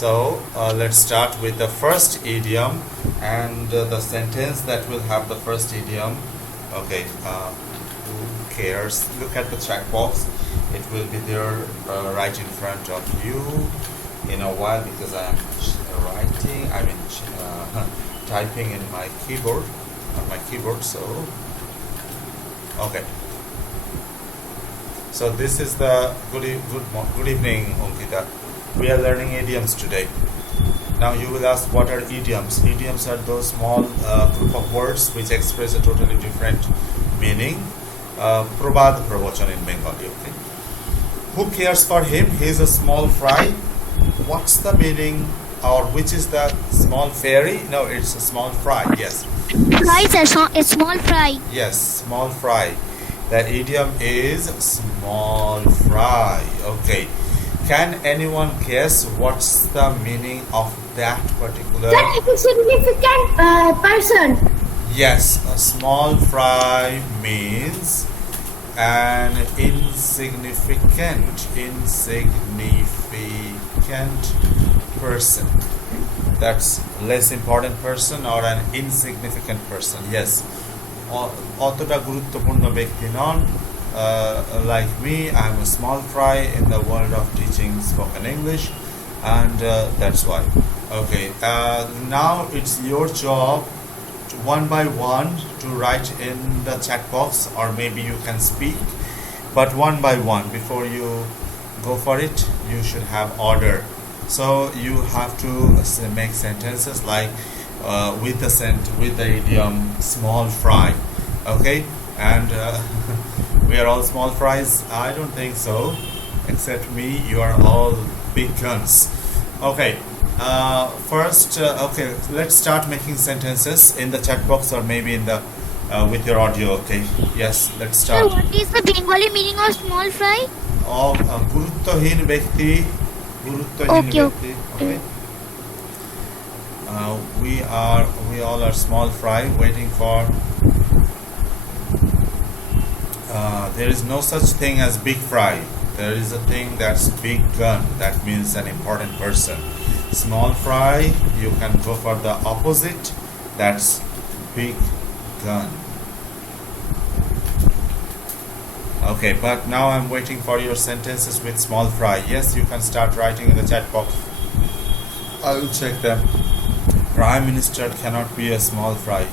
Let's start with the first idiom and the sentence that will have the first idiom. Okay, who cares? Look at the chat box. It will be there right in front of you in a while because I am typing in my keyboard, on my keyboard. Okay. So this is the good evening, Ankita. We are learning idioms today. Now you will ask, what are idioms? Idioms are those small group of words which express a totally different meaning. Probad pravachan in Bengali. Okay. Who cares for him? He is a small fry. What's the meaning, or which is the small fairy? No, it's a small fry. Yes. Fry is a small fry. Yes, small fry. The idiom is small fry. Okay. Can anyone guess what's the meaning of that particular? That is a significant person. Yes, a small fry means an insignificant person. That's less important person or an insignificant person. Yes. অতটা গুরুত্বপূর্ণ ব্যক্তি নন. Like me, I'm a small fry in the world of teaching spoken English, and that's why. Okay, now it's your job to one by one to write in the chat box, or maybe you can speak, but one by one. Before you go for it, you should have order. So you have to make sentences like with the idiom small fry. Okay, and we are all small fries? I don't think so. Except me, you are all big guns. Okay. First, okay, let's start making sentences in the chat box or maybe in the with your audio. Okay. Yes, let's start. So what is the Bengali meaning of small fry? গুরুত্বহীন ব্যক্তি. Okay. We all are small fry waiting for. There is no such thing as big fry. There is a thing that's big gun. That means an important person. Small fry, you can go for the opposite. That's big gun. Okay, but now I'm waiting for your sentences with small fry. Yes, you can start writing in the chat box. I will check them. Prime Minister cannot be a small fry.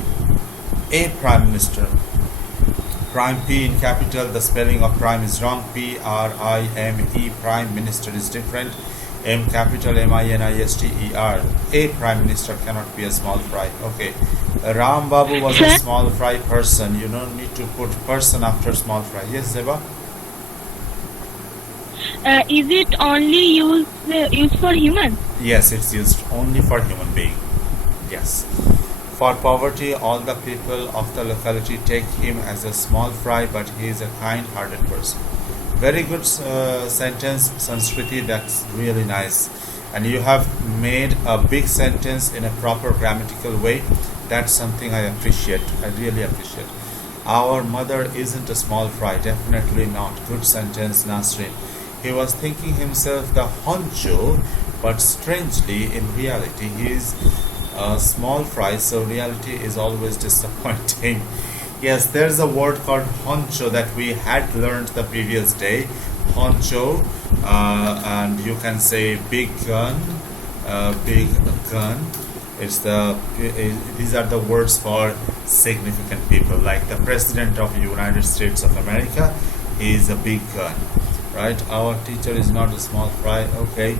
A Prime Minister. Prime P in capital, the spelling of prime is wrong. P-R-I-M-E, Prime Minister is different. M capital, M-I-N-I-S-T-E-R. A Prime Minister cannot be a small fry. Okay. Ram Babu was a small fry person. You don't need to put person after small fry. Yes, Zeba? Is it only used for human? Yes, it's used only for human being. Yes. For poverty, all the people of the locality take him as a small fry, but he is a kind-hearted person. Very good sentence, Sanskriti. That's really nice. And you have made a big sentence in a proper grammatical way. That's something I appreciate. I really appreciate. Our mother isn't a small fry. Definitely not. Good sentence, Nasrin. He was thinking himself the honcho, but strangely, in reality, he is a small fry, so reality is always disappointing. Yes, there's a word called honcho that we had learned the previous day. Honcho, and you can say big gun. These are the words for significant people, like the President of the United States of America. He is a big gun, right? Our teacher is not a small fry. Okay,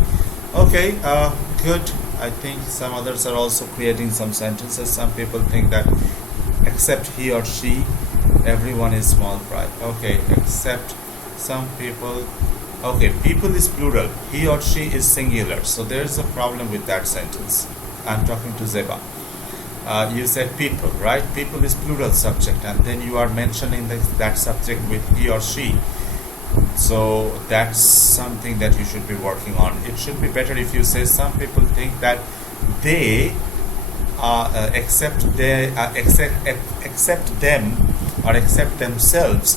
good. I think some others are also creating some sentences. Some people think that except he or she, everyone is small fry. Okay, except some people. Okay, people is plural. He or she is singular. So there's a problem with that sentence. I'm talking to Zeba. You said people, right? People is plural subject, and then you are mentioning that subject with he or she. So that's something that you should be working on. It should be better if you say some people think that they accept them or accept themselves,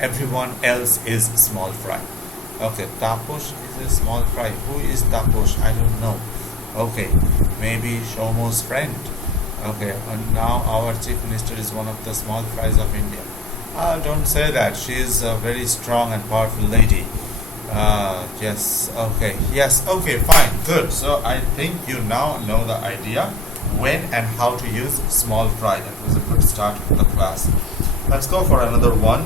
everyone else is small fry. Okay, Taposh is a small fry. Who is Taposh? I don't know. Okay, maybe Shomo's friend. Okay, and now our chief minister is one of the small fries of India. Don't say that. She is a very strong and powerful lady. Yes, okay. Yes, okay, fine, good. So I think you now know the idea when and how to use small fry. That was a good start of the class. Let's go for another one.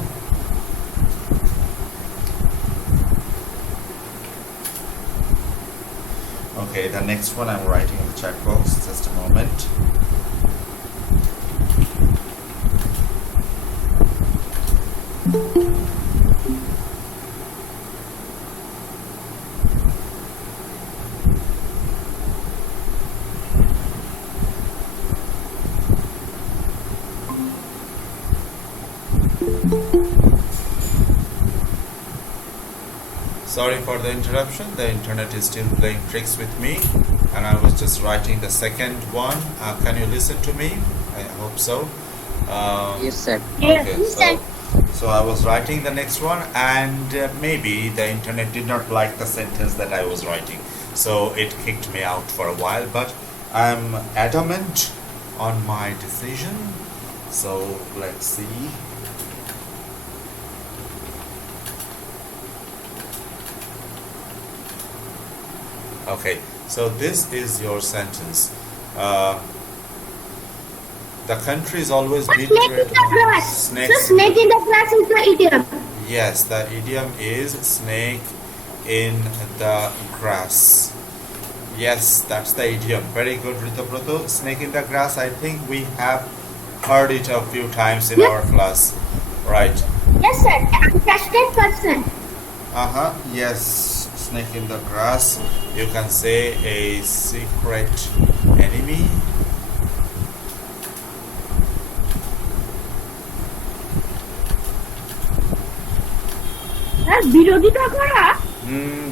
Okay, the next one I'm writing in the chat box. Just a moment. Sorry for the interruption. The internet is still playing tricks with me, and I was just writing the second one. Can you listen to me? I hope so. Yes, sir. Okay, Yes, so I was writing the next one, and maybe the internet did not like the sentence that I was writing, so it kicked me out for a while. But I'm adamant on my decision. So let's see. Okay, so this is your sentence. The country is always Snake in betrayed. the grass. Snakes. So snake in the grass is the idiom. Yes, the idiom is snake in the grass. Yes, that's the idiom. Very good, Ritaproto. Snake in the grass. I think we have heard it a few times in our class. Right. Yes, sir. Trusted person. Yes, snake in the grass. You can say a secret enemy. বিরোধিতা করা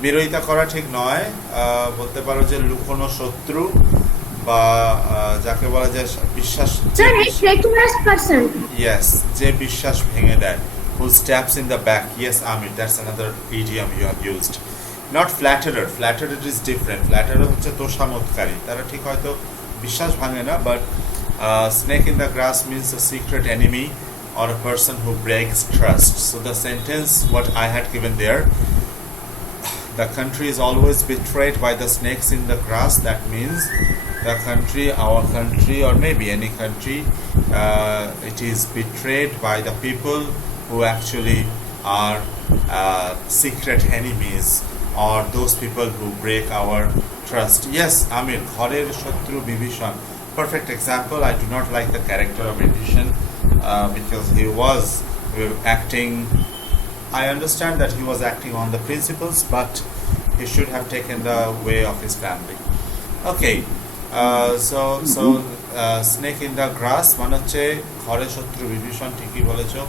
বিরোধিতা করা ঠিক নয়, বলতে পারো যে লুকোনো শত্রু বা যাকে বলা যায় বিশ্বাস। Sir, a treacherous person. Yes, যে বিশ্বাস ভেঙে দেয়, who stabs in the back. Yes, Amir, that's another idiom you have used. Not flatterer. Flatterer is different. Flatterer হচ্ছে তোষামতকারী, তারা ঠিক হয়তো বিশ্বাস ভাঙে না, but snake in the grass means a secret enemy or a person who breaks trust. So the sentence what I had given there, the country is always betrayed by the snakes in the grass. That means the country, our country, or maybe any country, it is betrayed by the people who actually are secret enemies, or those people who break our trust. Yes, Amir, Ghorer Shatru Bibhishan. Perfect example. I do not like the character of Vibhishan because he was acting. I understand that he was acting on the principles, but he should have taken the way of his family. Okay, snake in the grass মানে হচ্ছে ঘরে শত্রু বিভীষণ, ঠিকই বলেছো।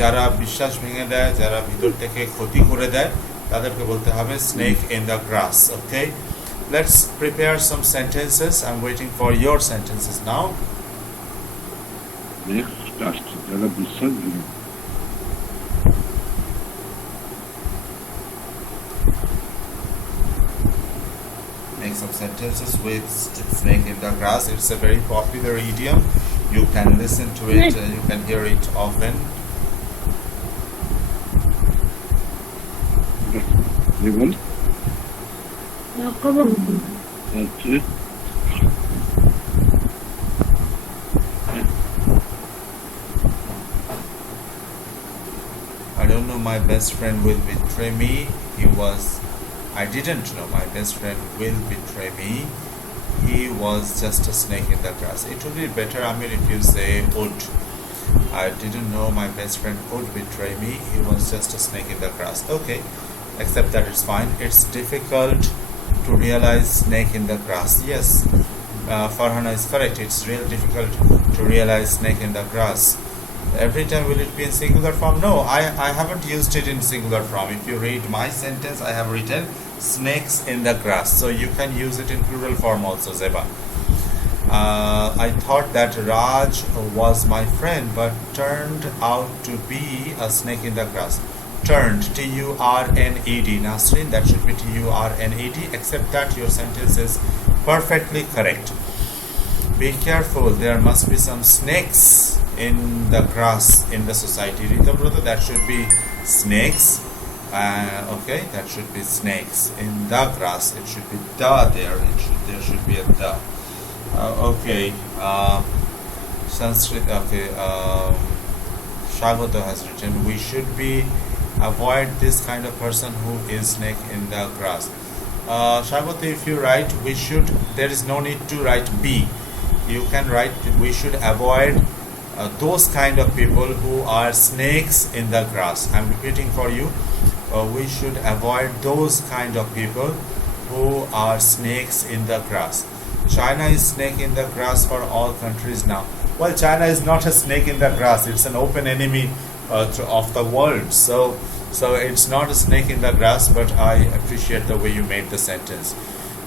যারা বিশ্বাস ভেঙে দেয়, যারা ভিতর থেকে ক্ষতি করে দেয়, তাদেরকে বলতে হবে snake in the grass. Okay, let's prepare some sentences. I'm waiting for your sentences now. যারা বিশ্বাস ভেঙে Make some sentences with snake in the grass. It's a very popular idiom. You can listen to it, you can hear it often. যেমন হচ্ছে I don't know my best friend will betray me. I didn't know my best friend will betray me. He was just a snake in the grass. It would be better, Amir, if you say would. I didn't know my best friend would betray me. He was just a snake in the grass. Okay, except that it's fine. It's difficult to realize snake in the grass. Yes, Farhana is correct. It's real difficult to realize snake in the grass. Every time will it be in singular form? No, I haven't used it in singular form. If you read my sentence, I have written snakes in the grass. So you can use it in plural form also, Zeba. I thought that Raj was my friend, but turned out to be a snake in the grass. turned, T-U-R-N-E-D. Nasrin, that should be T-U-R-N-E-D, except that your sentence is perfectly correct. Be careful, there must be some snakes in the grass in the society. Rita brother, that should be snakes. Okay, that should be snakes in the grass. It should be the there. There should be a the. Okay. Sanskrit. Okay. Shagota has written, we should be avoid this kind of person who is snake in the grass. Shagota, if you write we should, there is no need to write be. You can write we should avoid those kind of people who are snakes in the grass. I'm repeating for you. We should avoid those kind of people who are snakes in the grass. China is snake in the grass for all countries now. Well, China is not a snake in the grass. It's an open enemy of the world. So it's not a snake in the grass, but I appreciate the way you made the sentence.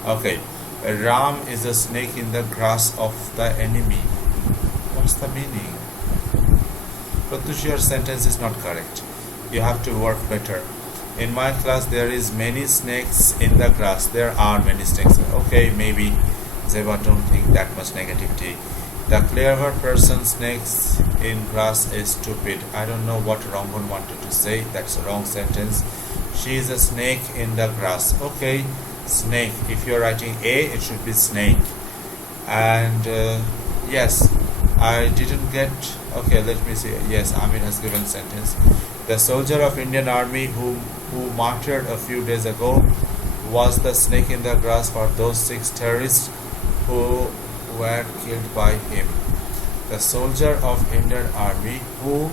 Okay. Ram is a snake in the grass of the enemy. What's the meaning? Pratyush, your sentence is not correct. You have to work better. In my class, there is many snakes in the grass. There are many snakes. Okay, maybe Zeba don't think that much negativity. The clever person snakes in grass is stupid. I don't know what Rangun wanted to say. That's a wrong sentence. She is a snake in the grass. Okay, snake. If you're writing A, it should be snake. And yes, I didn't get. Okay, let me see. Yes, Amir has given sentence. The soldier of Indian Army who martyred a few days ago was the snake in the grass for those 6 terrorists who were killed by him. The soldier of Indian Army who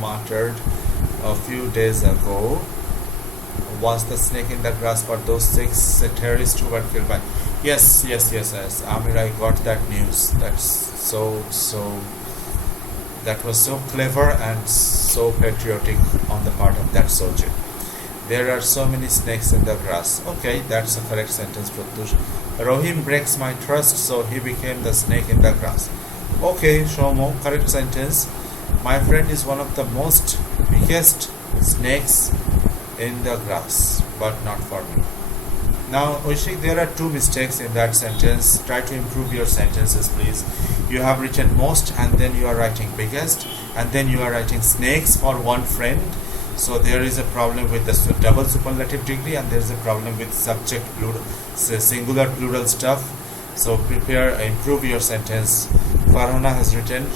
martyred a few days ago was the snake in the grass for those 6 terrorists who were killed by. Yes. Amir, I got that news. That's so. That was so clever and so patriotic on the part of that soldier. There are so many snakes in the grass. Okay, that's a correct sentence, Pratyush. Rohim breaks my trust, so he became the snake in the grass. Okay, Shomo, correct sentence. My friend is one of the most biggest snakes in the grass, but not for me. Now, Oishik, there are 2 mistakes in that sentence. Try to improve your sentences, please. You have written most, and then you are writing biggest, and then you are writing snakes for one friend. So there is a problem with the double superlative degree, and there is a problem with subject plural, singular plural stuff. So improve your sentence. Farhana has written,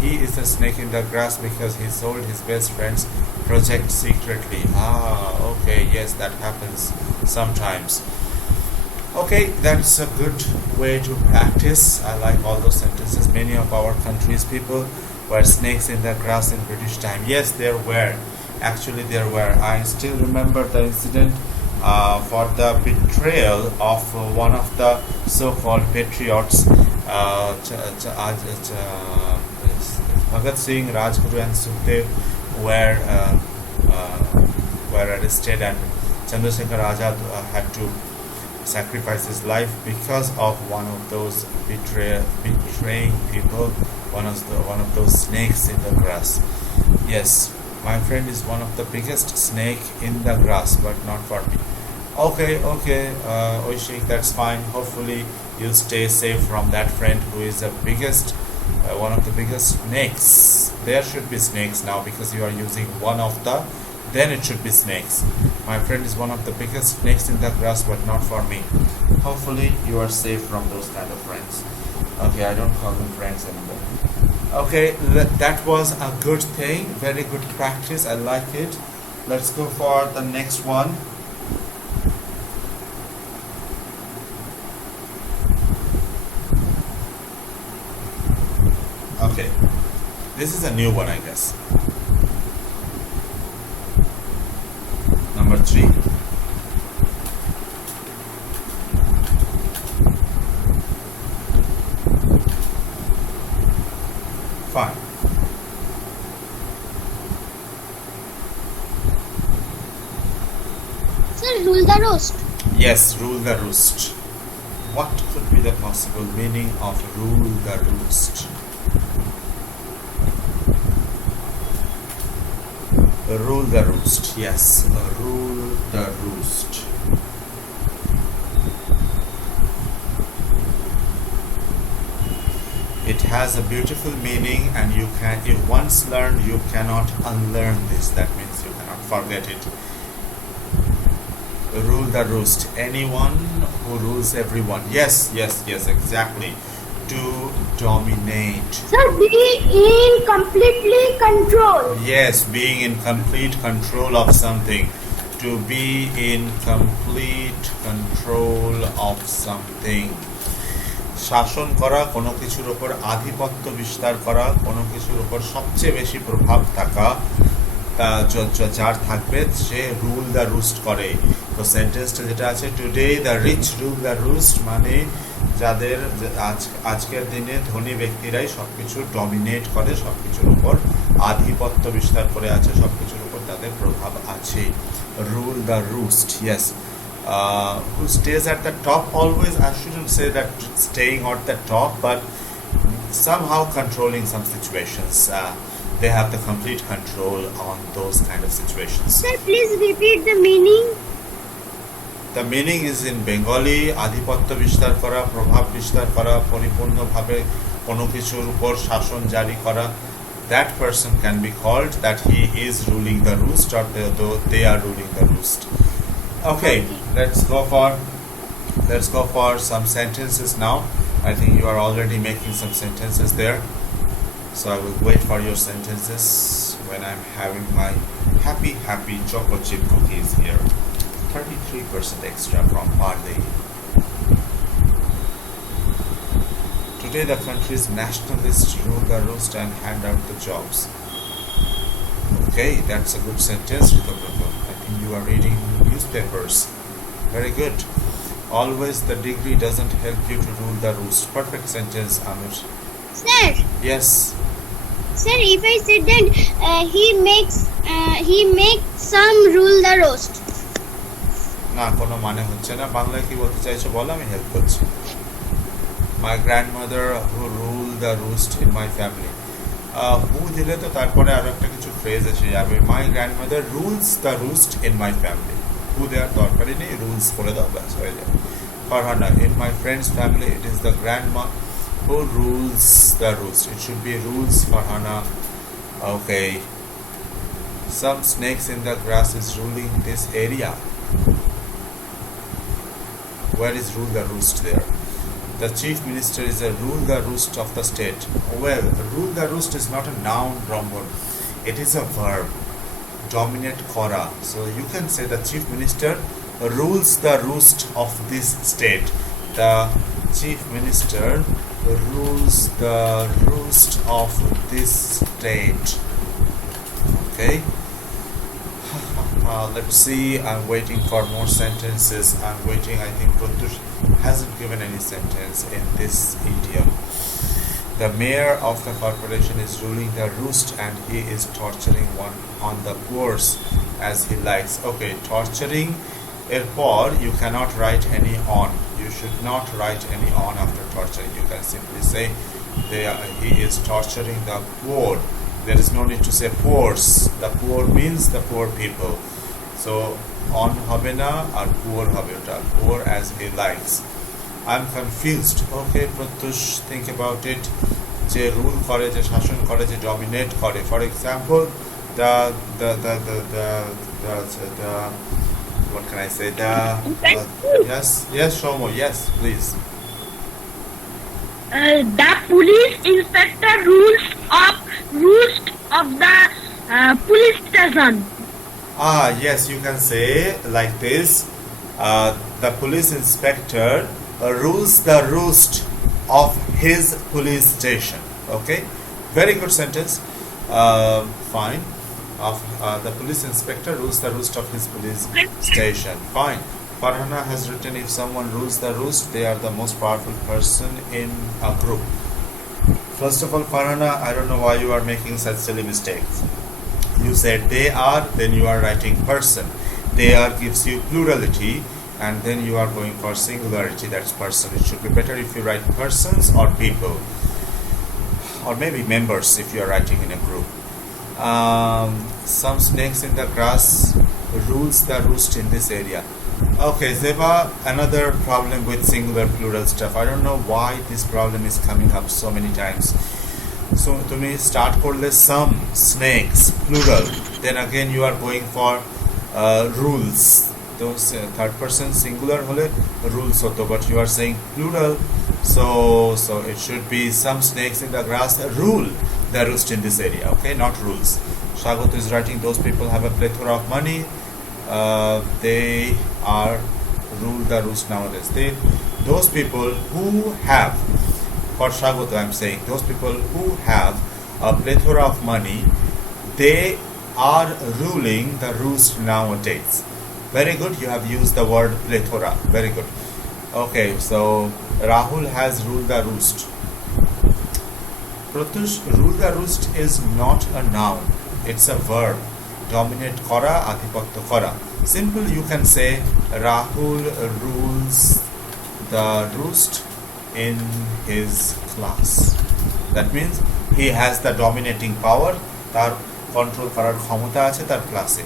he is a snake in the grass because he sold his best friend's project secretly. Okay, yes, that happens sometimes. Okay, that's a good way to practice. I like all those sentences. Many of our country's people were snakes in the grass in British time. Yes, there were. Actually, there were. I still remember the incident for the betrayal of one of the so-called patriots, Bhagat Singh, Rajguru and Sukhdev were arrested, and Chandrasekhar Azad had to sacrifice his life because of one of those betraying people, one of those snakes in the grass. Yes, my friend is one of the biggest snake in the grass, but not for me. Okay, Oishik, that's fine. Hopefully you'll stay safe from that friend who is the biggest, one of the biggest snakes. There should be snakes now because you are using one of the, then it should be snakes. My friend is one of the biggest snakes in the grass, but not for me. Hopefully you are safe from those kind of friends. Okay, I don't call them friends anymore. Okay, that was a good thing. Very good practice. I like it. Let's go for the next one. Okay, this is a new one, I guess. Number 3. Fine. Sir, rule the roast. Yes, rule the roost. What could be the possible meaning of rule the roost? Rule the roost. Yes, rule the roost. It has a beautiful meaning, and if once learned, you cannot unlearn this. That means you cannot forget it. Rule the roost. Anyone who rules everyone. Yes, exactly. To dominate. Sir, be in completely control. Yes, being in complete control of something. To be in complete control of something. শাসন করা, কোনো কিছুর উপর আধিপত্য বিস্তার করা, কোনো কিছুর উপর সবচেয়ে বেশি প্রভাব থাকা, যার থাকবে সে রুল দ্য রুস্ট করে। তো সেন্টেন্সটা যেটা আছে, today the rich rule the roost, মানে যাদের আজকের দিনে ধনী ব্যক্তিরাই সবকিছু ডমিনেট করে, সবকিছুর উপর আধিপত্য বিস্তার করে আছে, সবকিছুর উপর তাদের প্রভাব আছে। Rule the roost, yes. Who stays at the top always, I shouldn't say that staying at the top, but somehow controlling some situations. They have the complete control on those kind of situations. Sir, please repeat the meaning. The meaning is in Bengali, আধিপত্য বিস্তার করা, প্রভাব বিস্তার করা, পরিপূর্ণভাবে কোনো কিছুর উপর শাসন জারি করা. That person can be called that he is ruling the roost, or they are ruling the roost. Okay, let's go for some sentences now. I think you are already making some sentences there, so I will wait for your sentences when I'm having my happy choco chip cookies here. 33% extra from Parley. Today the country's nationalists rule the roost and hand out the jobs. Okay, that's a good sentence, Rito. I think you are reading newspapers. Very good. Always the degree doesn't help you to rule the roost. Perfect sentence, Amir. Sir, Yes. sir, if I said that he makes some rule the roast. না, কোনো মানে হচ্ছে না। বাংলায় কি বলতে চাইছো বলো, আমি হেল্প করছি। My grandmother who ruled the roost in my family. Who দিলে তো তারপরে আরো একটা কিছু ফ্রেজ এসে যাবে। My grandmother rules the roost in my family. Who দেওয়ার দরকারই নেই, রুলস করে দাও, ব্যাস হয়ে যাবে। Farhana, in my friend's family it is the grandma who rules the roost. It should be rules, Farhana. Okay. Some snakes in the grass is ruling this area. Where is rule the roost there? The chief minister is a rule the roost of the state. Well, rule the roost is not a noun, Brahman. It is a verb. Dominate kora. So you can say the chief minister rules the roost of this state. The chief minister rules the roost of this state. Okay. Let's see. I'm waiting for more sentences. I'm waiting. I think Prathush hasn't given any sentence in this idiom. The mayor of the corporation is ruling the roost and he is torturing one on the poors as he likes. Okay, torturing. Erpor, you cannot write any on. You should not write any on after torturing. You can simply say he is torturing the poor. There is no need to say poors. The poor means the poor people. So on hobe na or poor hobe ota. Poor as he likes. I'm confused. Okay, Prathush, think about it. যে rule করে, যে শাসন করে, যে dominate করে. For example, the what can I say? Yes, Shomo. Yes, please. The police inspector rules of roost of the police station. Yes, you can say like this. The police inspector rules the roost of his police station. Okay, very good sentence. Fine. The police inspector rules the roost of his police station. Fine. Farhana has written, if someone rules the roost, they are the most powerful person in a group. First of all, Farhana, I don't know why you are making such silly mistakes. You said they are, then you are writing person. They are gives you plurality, and then you are going for singularity, that's person. It should be better if you write persons or people, or maybe members if you are writing in a group. Some snakes in the grass rules the roost in this area. Okay, Zeba, another problem with singular plural stuff. I don't know why this problem is coming up so many times. So to me, start korle some snakes plural, then again you are going for rules. Those third person singular hole rules hoto, but you are saying plural, so it should be some snakes in the grass rule the roost in this area. Okay, not rules. Shagot is writing, those people have a plethora of money. They are rule the roost nowadays. Those people who have, for Shagot I am saying, those people who have a plethora of money, they are ruling the roost nowadays. Very good, you have used the word plethora. Very good. Okay, so Rahul has ruled the roost. Pratush, rule the roost is not a noun, it's a verb. Dominate kora, adhipatya kora. Simple, you can say Rahul rules the roost in his class. That means he has the dominating power, tar control karar khamata ache tar class e.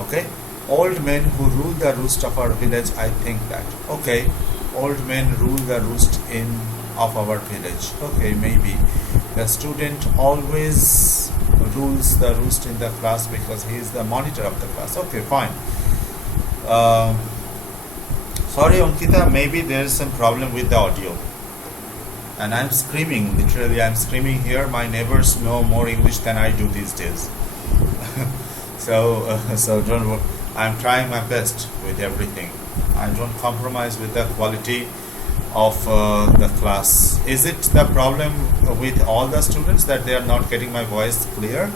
Okay, old men who rule the roost of our village, I think that. Okay, old men rule the roost of our village. Okay, maybe the student always rules the roost in the class because he is the monitor of the class. Okay, fine. Sorry Ankita, maybe there is some problem with the audio and I'm screaming, literally I'm screaming here. My neighbors know more English than I do these days. So don't worry. I'm trying my best with everything. I don't compromise with the quality of the class. Is it the problem with all the students that they are not getting my voice clear?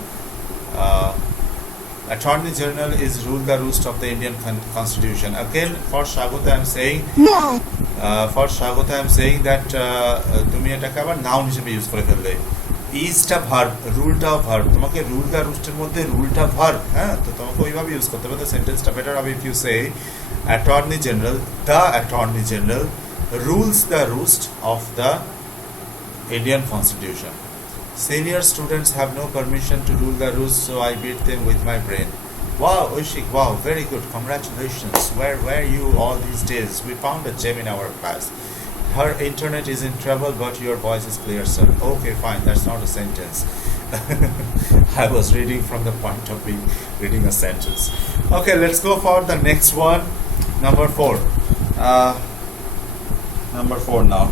Attorney General is rule the roost of the Indian Constitution. Again, for Shagota I am saying No. For Shagota I am saying that তুমি এটাকে আবার noun হিসেবে use করে ফেললে। ইজটা verb, রুলটা verb, তোমাকে rule দা রুস্টের মধ্যে রুলটা verb, হ্যাঁ, তো তোমাকে ওইভাবে ইউজ করতে হবে। তো সেন্টেন্সটা বেটার হবে if you say Attorney General, the Attorney General rules the roost of the Indian Constitution. Senior students have no permission to rule the roost, so I beat them with my brain. Wow, Oshik, wow, very good. Congratulations. Where were you all these days? We found a gem in our class. Her internet is in trouble, but your voice is clear, sir. Okay, fine. That's not a sentence. I was reading from the point of being reading a sentence. Okay, let's go for the next one. Number 4. Number 4 now.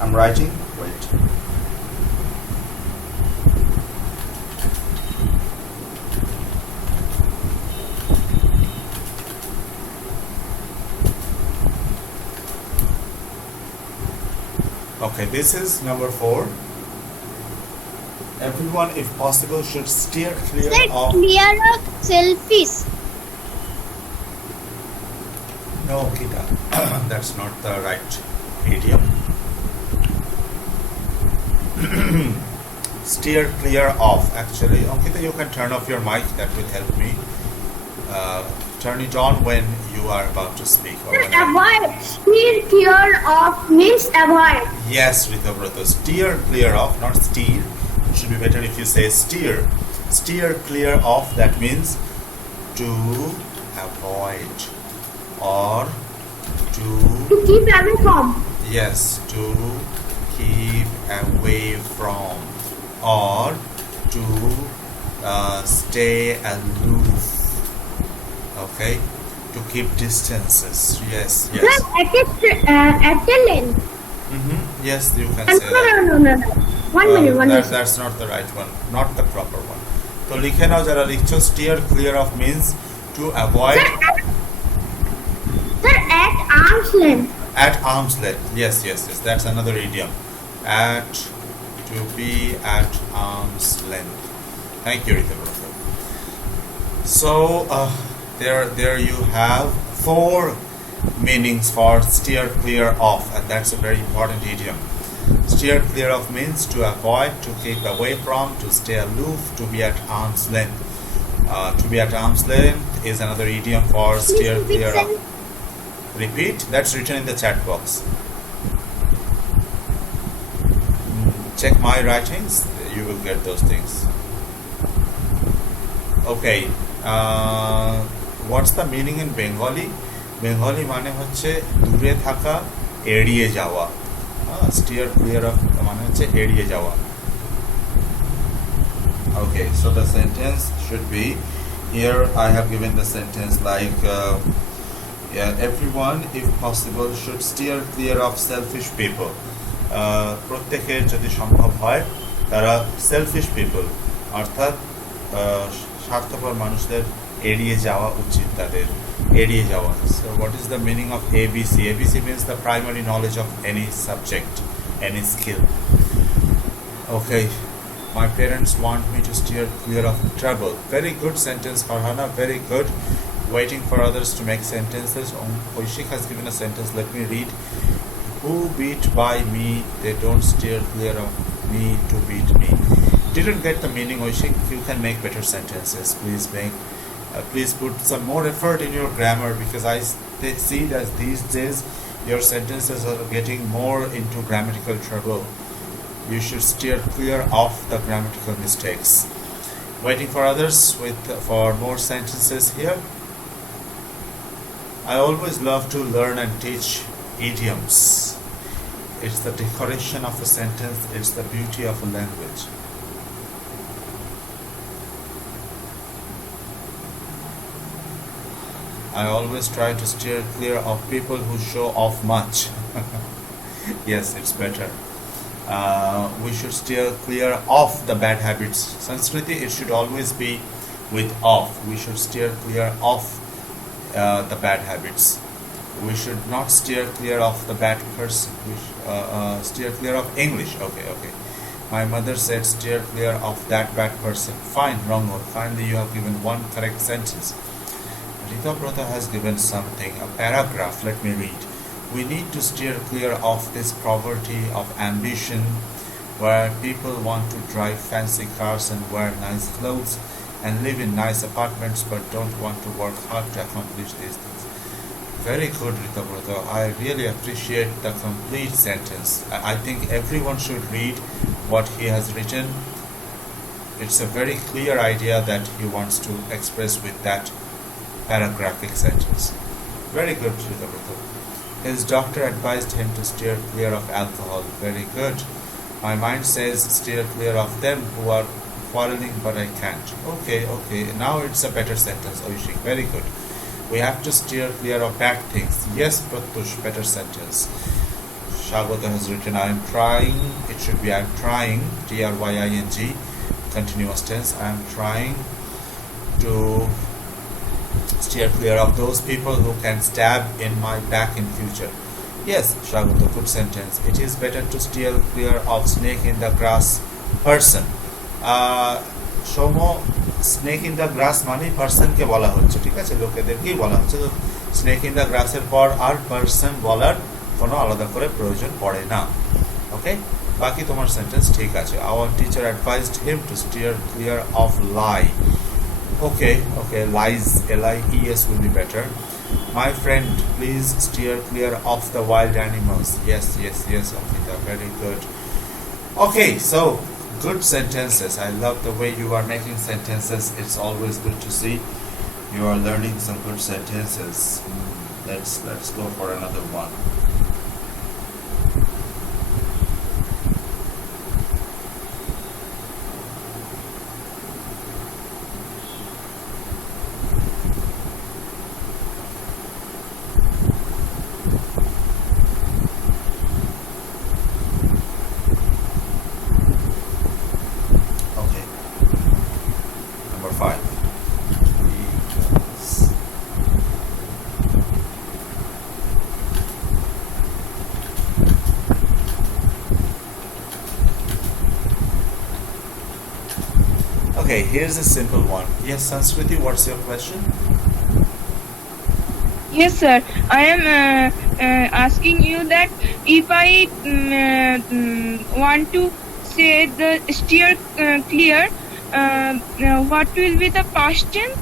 I'm writing. Wait. Okay, this is number 4. Everyone, if possible, should steer clear of. Clear of selfish. No, Kita, that's not the right idiom. Steer clear of. Actually, Ankita, you can turn off your mic. That will help me. Turn it on when you are about to speak. Or when Avoid. Steer clear of means avoid. Yes, Ritabrata. Steer clear of, not steer. It should be better if you say steer. Steer clear of, that means to avoid or To keep away from. yes, to keep away from or to stay aloof. Okay, to keep distances. Yes, Sir, yes. at a length. Yes, you can And say that. no. One minute. That's not the right one, not the proper one. So লিখে নাও যারা লিখছো, steer clear of means to avoid. Sir, at arm's length. At arm's length. Yes. That's another idiom. To be at arm's length. Thank you, Rita Brother. So there you have 4 meanings for steer clear of, and that's a very important idiom. Steer clear of means to avoid, to keep away from, to stay aloof, to be at arm's length. To be at arm's length is another idiom for steer clear of. Repeat, that's written in the chat box. Check my writings, you will get those things. Okay, what's the meaning in Bengali? Bengali মানে হচ্ছে দূরে থাকা, এড়িয়ে যাওয়া. Steer clear of মানে হচ্ছে এড়িয়ে যাওয়া. Okay, so the sentence should be, here I have given the sentence like, everyone, if possible, should steer clear of selfish people. প্রত্যেকের যদি সম্ভব হয় তারা সেলফিশ পিপল অর্থাৎ স্বার্থপর মানুষদের এড়িয়ে যাওয়া উচিত, তাদের এড়িয়ে যাওয়া. So what is the meaning of ABC? ABC means the primary knowledge of any subject, any skill. Okay, my parents want me to steer clear of trouble. Very good sentence, Farhana, very good. Waiting for others to make sentences. Oishik has given a sentence, let me read. Who beat by me, they don't steer clear of me to beat me. Didn't get the meaning, Oishik. You can make better sentences. Please put some more effort in your grammar, because I see that these days your sentences are getting more into grammatical trouble. You should steer clear of the grammatical mistakes. Waiting for others for more sentences here. I always love to learn and teach idioms. It's the decoration of a sentence, it's the beauty of a language. I always try to steer clear of people who show off much. Yes, it's better. We should steer clear of the bad habits. Sanskriti, it should always be with off. We should steer clear of the bad habits. We should not steer clear of the bad person. We steer clear of English. Okay. My mother said steer clear of that bad person. Fine, wrong one. Finally, you have given one correct sentence. Rita Prata has given something, a paragraph. Let me read. We need to steer clear of this poverty of ambition, where people want to drive fancy cars and wear nice clothes and live in nice apartments, but don't want to work hard to accomplish these things. Very good, Rita Brother. I really appreciate the complete sentence. I think everyone should read what he has written. It's a very clear idea that he wants to express with that paragraphic sentence. Very good, Rita Brother. His doctor advised him to steer clear of alcohol. Very good. My mind says steer clear of them who are quarreling, but I can't. Okay. Now it's a better sentence, Oishik. Very good. We have to steer clear of bad things. Yes, Pratush, better sentence. Shagota has written, I am trying. It should be I am trying, Trying, continuous tense. I am trying to steer clear of those people who can stab in my back in future. Yes, Shagota, good sentence. It is better to steer clear of snake in the grass person. Shomo, snake in the grass মানে পার্সনকে বলা হচ্ছে, ঠিক আছে, লোকেদেরকেই বলা হচ্ছে। তো snake in the গ্রাসের পর আর person বলার কোনো আলাদা করে প্রয়োজন পড়ে না। ওকে, বাকি তোমার সেন্টেন্স ঠিক আছে। Our teacher advised him to stair clear of lie. Okay, lies, LIES will be better. My friend, please steer clear of the wild animals. Yes, Ankita, very good. Okay, so good sentences. I love the way you are making sentences. It's always good to see you are learning some good sentences. Let's go for another one. Okay, here's a simple one. Yes, Sanskriti, what's your question? Yes, sir. I am asking you that if I want to say the steer clear, what will be the past tense?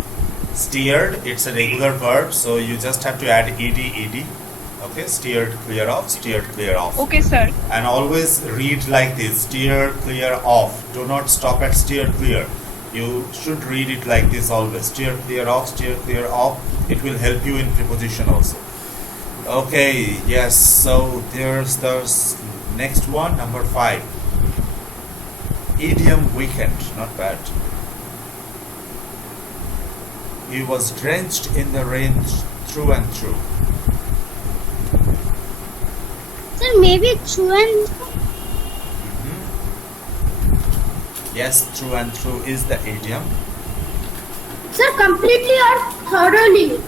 Steered, it's a regular verb, so you just have to add ed. Okay, steered clear of, steered clear of. Okay, sir. And always read like this: steer clear of. Do not stop at steer clear. You should read it like this always: steer clear of, steer clear of. It will help you in preposition also. Okay, yes, so there's the next one, number 5. Idiom weekend, not bad. He was drenched in the rain through and through. Sir, maybe through and Yes, through and through is the idiom. sir, completely or thoroughly.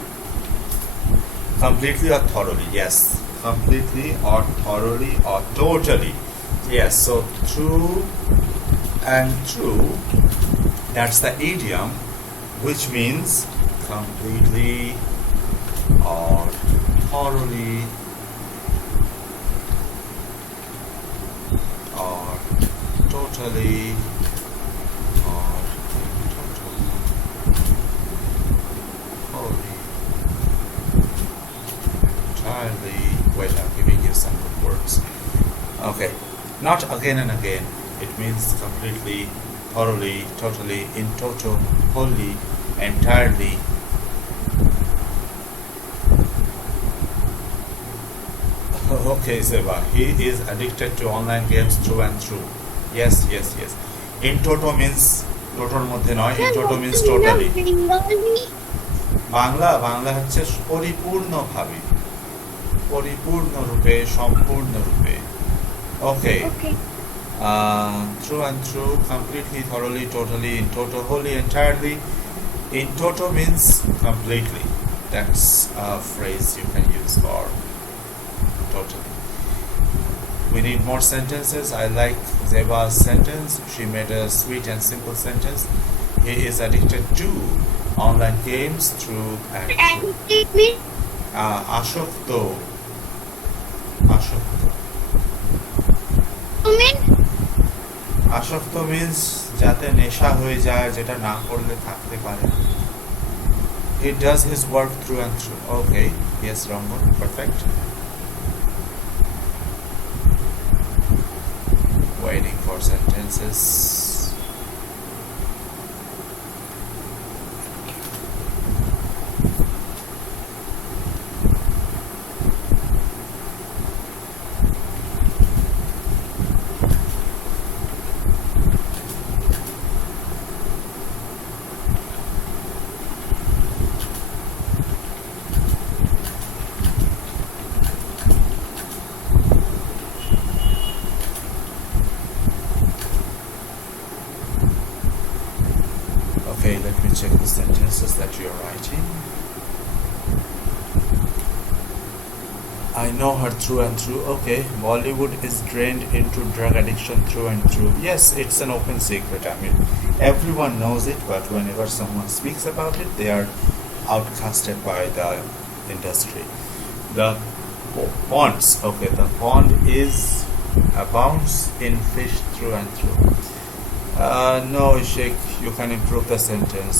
Completely or thoroughly, yes. Completely or thoroughly or totally. Yes, so through and through, that's the idiom, which means completely or thoroughly or totally or totally wholly entirely. Wait, I'm giving you some good words. Okay, not again and again. It means completely, thoroughly, totally, in toto, wholly, entirely. Okay, Seba, he is addicted to online games through and through. Yes, yes, yes. In toto means total মধ্যে নয়. In toto means totally. Bengali. Bangla হচ্ছে পরিপূর্ণভাবে, পরিপূর্ণরূপে, সম্পূর্ণরূপে. Okay. Okay. Through and through, completely, thoroughly, totally, in toto, wholly, entirely. In toto means completely. That's a phrase you can use for totally. We need more sentences. I like Zeba's sentence. She made a sweet and simple sentence. He is addicted to online games through and through. Addicted means Ashokto. mean আসক্ত means যাতে নেশা হয়ে যায়, যেটা না করলে থাকতে পারে। He does his work through and through. Okay, yes, Rangan, perfect. Waiting for sentences. Okay, let me check the sentences that you're writing. I know her through and through. Okay, Bollywood is drained into drug addiction through and through. Yes, it's an open secret. I mean, everyone knows it, but whenever someone speaks about it, they are outcasted by the industry. The ponds. Okay, the pond is abounds in fish through and through. No, Sheikh, you can improve the sentence.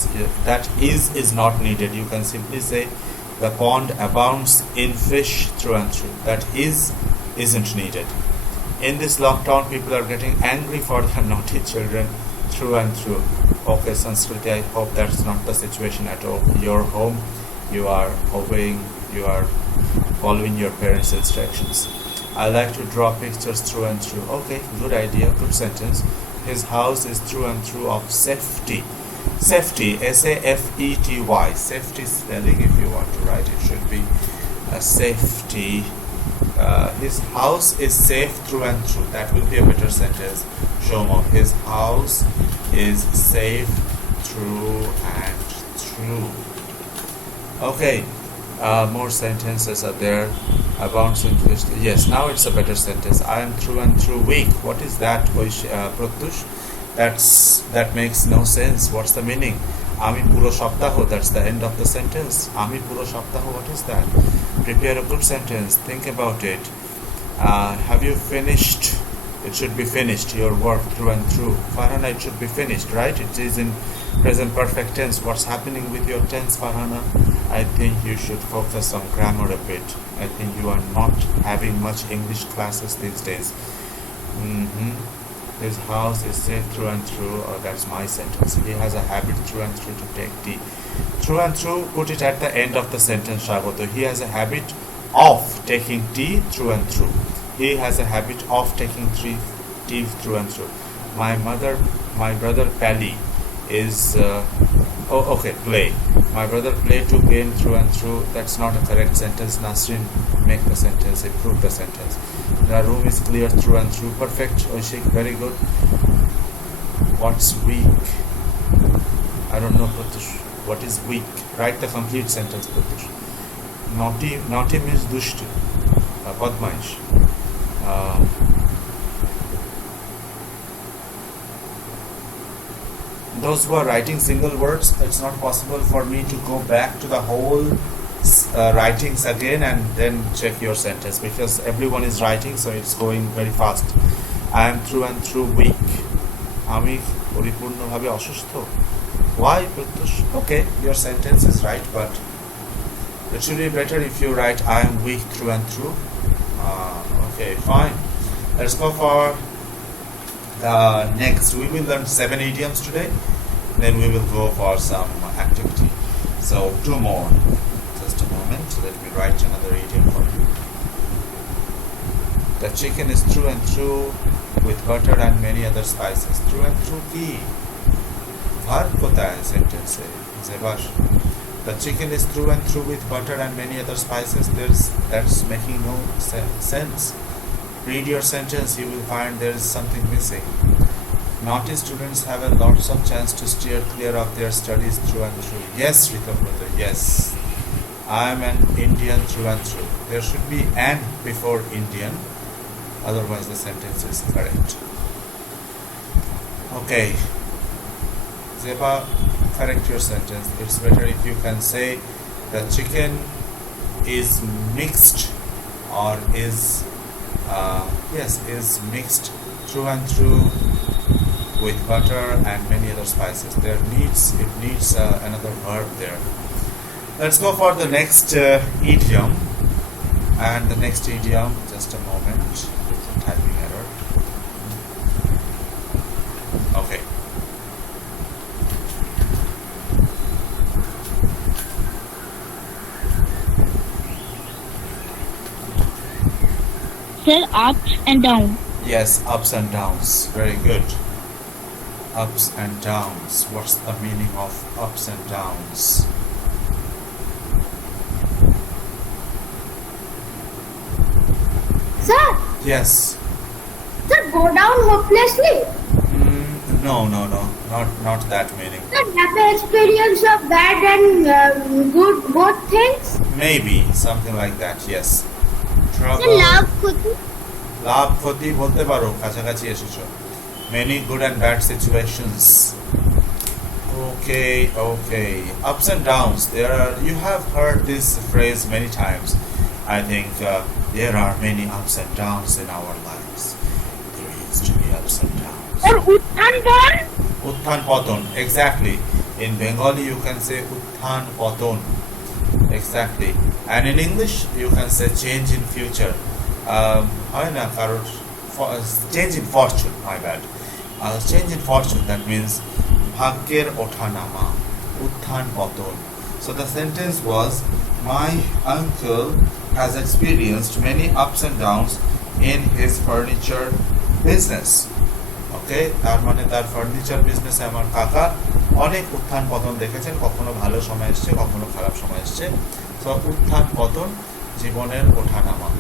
That is not needed. You can simply say the pond abounds in fish through and through. That isn't needed. In this lockdown, people are getting angry for their naughty children through and through. Okay, Sanskriti, I hope that's not the situation at all. Your home, you are obeying, you are following your parents' instructions. I like to draw pictures through and through. Okay, good idea, good sentence. His house is through and through of safety. Safety, S-A-F-E-T-Y. Safety spelling, if you want to write, it should be safety. His house is safe through and through. That will be a better sentence. Shomo, his house is safe through and through. Okay, more sentences are there. Abounds in fish. Yes, now it's a better sentence. I am through and through weak. What is that, Pratyush? That makes no sense. What's the meaning? Ami puro saptaho, that's the end of the sentence. Ami puro saptaho, what is that? Prepare a good sentence. Think about it. Have you finished? It should be finished, your work through and through. Farhana, it should be finished, right? It is in present perfect tense. What's happening with your tense, Farhana? I think you should focus on grammar a bit. I think you are not having much English classes these days. His house is safe through and through. Oh, that's my sentence. He has a habit through and through to take tea. Through and through, put it at the end of the sentence, Shagoto. He has a habit of taking tea through and through. He has a habit of taking tea through and through. My brother Pally is play. My brother play to gain through and through. That's not a correct sentence. Nasrin, make the sentence, improve the sentence. The room is clear through and through. Perfect, Oshik, very good. What's weak? I don't know, Pratush. What is weak? Write the complete sentence, Pratush. Naughty means dushti, badmaish. Those who are writing single words, it's not possible for me to go back to the whole writings again and then check your sentence, because everyone is writing, so it's going very fast. I am through and through weak. Ami poripurno bhabe osusto. Why, Pratush? Okay, your sentence is right, but it should be better if you write I am weak through and through. Okay, fine. Let's go for the next. We will learn 7 idioms today. Then we will go for some activity. So 2 more. Just a moment. Let me write another idiom for you. The chicken is through and through with butter and many other spices. Through and through ki? Verb kota hai sentence hai. Zebar. The chicken is through and through with butter and many other spices. That's making no sense. Read your sentence, you will find there is something missing. Naughty students have a lots of chance to steer clear of their studies through and through. Yes, Rita brother, yes. I am an Indian through and through. There should be an before Indian, otherwise the sentence is correct. Okay. Zeba, correct your sentence. It's better if you can say the chicken is mixed or is mixed through and through with butter and many other spices. It needs another verb there. Let's go for the next idiom. And the next idiom, just a moment. It's a typing error. Okay. Sir, ups and down. Yes, ups and downs. Very good. Ups and downs. What's the meaning of ups and downs? Sir, Yes. sir, go down hopelessly. No. Not that meaning. Sir, have an experience of bad and good both things. Maybe something like that. Yes. Sir, Trouble. love khoti. লাভ ক্ষতি বলতে পারো, কাছাকাছি এসেছো. Many good and bad situations. Okay. Ups and downs. You have heard this phrase many times. I think there are many ups and downs in our lives. There used to be ups and downs. Or utthan don? Utthan paton. Exactly. In Bengali you can say utthan paton. Exactly. And in English you can say change in future. Change in fortune, my bad. Change in fortune, that means bhagyer othanama, utthan paton. So the sentence was, my uncle has experienced many ups and downs in his furniture business. Okay, তার মানে তার furniture বিজনেসে আমার কাকা অনেক উত্থান পতন দেখেছেন, কখনো ভালো সময় এসছে, কখনো খারাপ সময় এসছে. তো উত্থান পতন জীবনের ওঠানামা.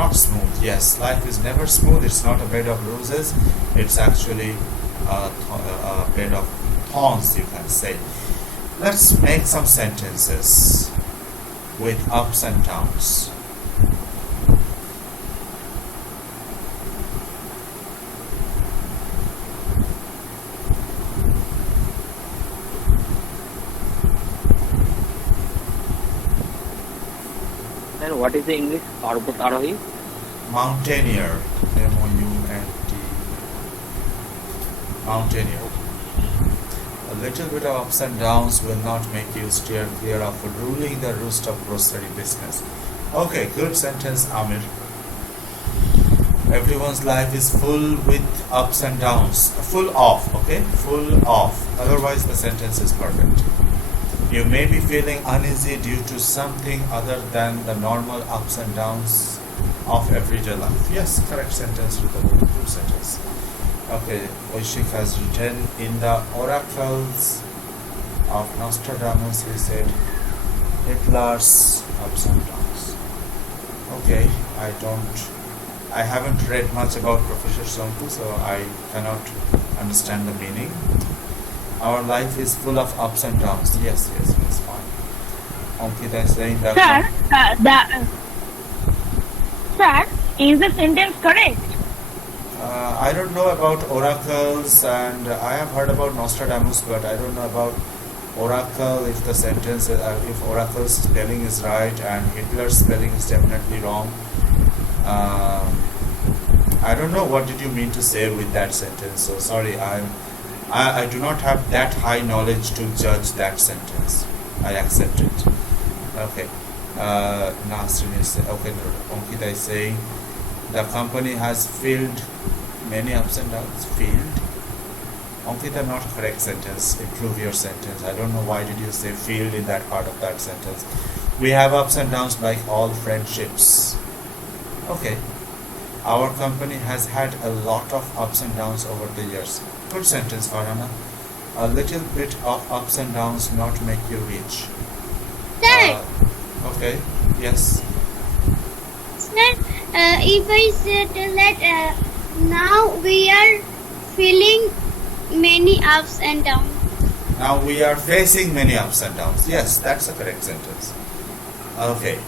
Not smooth. Yes, life is never smooth. It's not a bed of roses. It's actually a bed of thorns, you can say. Let's make some sentences with ups and downs. what is the English? Parbot Arohi? Mountaineer. M-O-U-N-T. Mountaineer. A little bit of ups and downs will not make you steer clear of ruling the roost of grocery business. Okay, good sentence, Amir. Everyone's life is full with ups and downs. Full of, okay? Full of. Otherwise, the sentence is perfect. You may be feeling uneasy due to something other than the normal ups and downs of everyday life. Yes, correct sentence, good sentence. Okay, Oishik has written in the oracles of Nostradamus, he said, Hitler's ups and downs. Okay, I haven't read much about Professor Sonku, so I cannot understand the meaning. Our life is full of ups and downs. Yes, fine. Ankita is saying that. Sir, is the sentence correct? I don't know about oracles, and I have heard about Nostradamus, but I don't know about oracle. If the sentence, if oracle's spelling is right and Hitler's spelling is definitely wrong. I don't know what did you mean to say with that sentence. So sorry, I do not have that high knowledge to judge that sentence. I accept it. Okay. Nasrin is okay. Ankita is saying the company has filled many ups and downs. Filled. Ankita, not correct sentence. Improve your sentence. I don't know why did you say filled in that part of that sentence. We have ups and downs like all friendships. Okay. Our company has had a lot of ups and downs over the years. Good sentence, Farhana. A little bit of ups and downs not make you rich. Sir, Okay. Yes. sir, if I said that now we are feeling many ups and downs. Now we are facing many ups and downs. Yes, that's a correct sentence. Okay.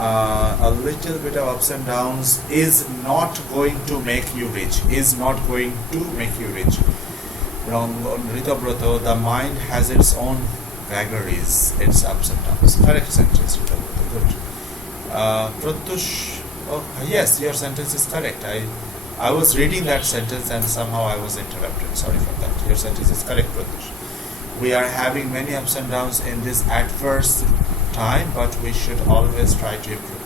A little bit of ups and downs is not going to make you rich. Is not going to make you rich. Wrong. Ritabroto, the mind has its own vagaries, its ups and downs. Correct sentence, Ritabroto. Good. Pratush, yes, your sentence is correct. I was reading that sentence and somehow I was interrupted. Sorry for that. Your sentence is correct, Pratush. We are having many ups and downs in this adverse time, but we should always try to improve.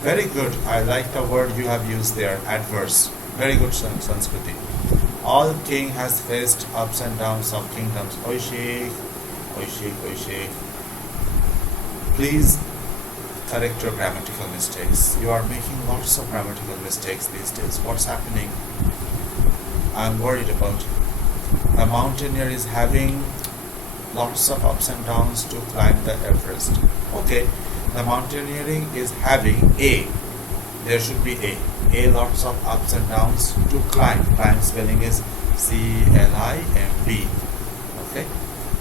Very good. I like the word you have used there, adverse. Very good, Sanskriti. All king has faced ups and downs of kingdoms. Oishik. Please correct your grammatical mistakes. You are making lots of grammatical mistakes these days. What's happening? I'm worried about it. A mountaineer is having lots of ups and downs to climb the Everest. Okay, the mountaineering is having A. There should be A. A lots of ups and downs to climb. Climb spelling is C-L-I-M-B. Okay,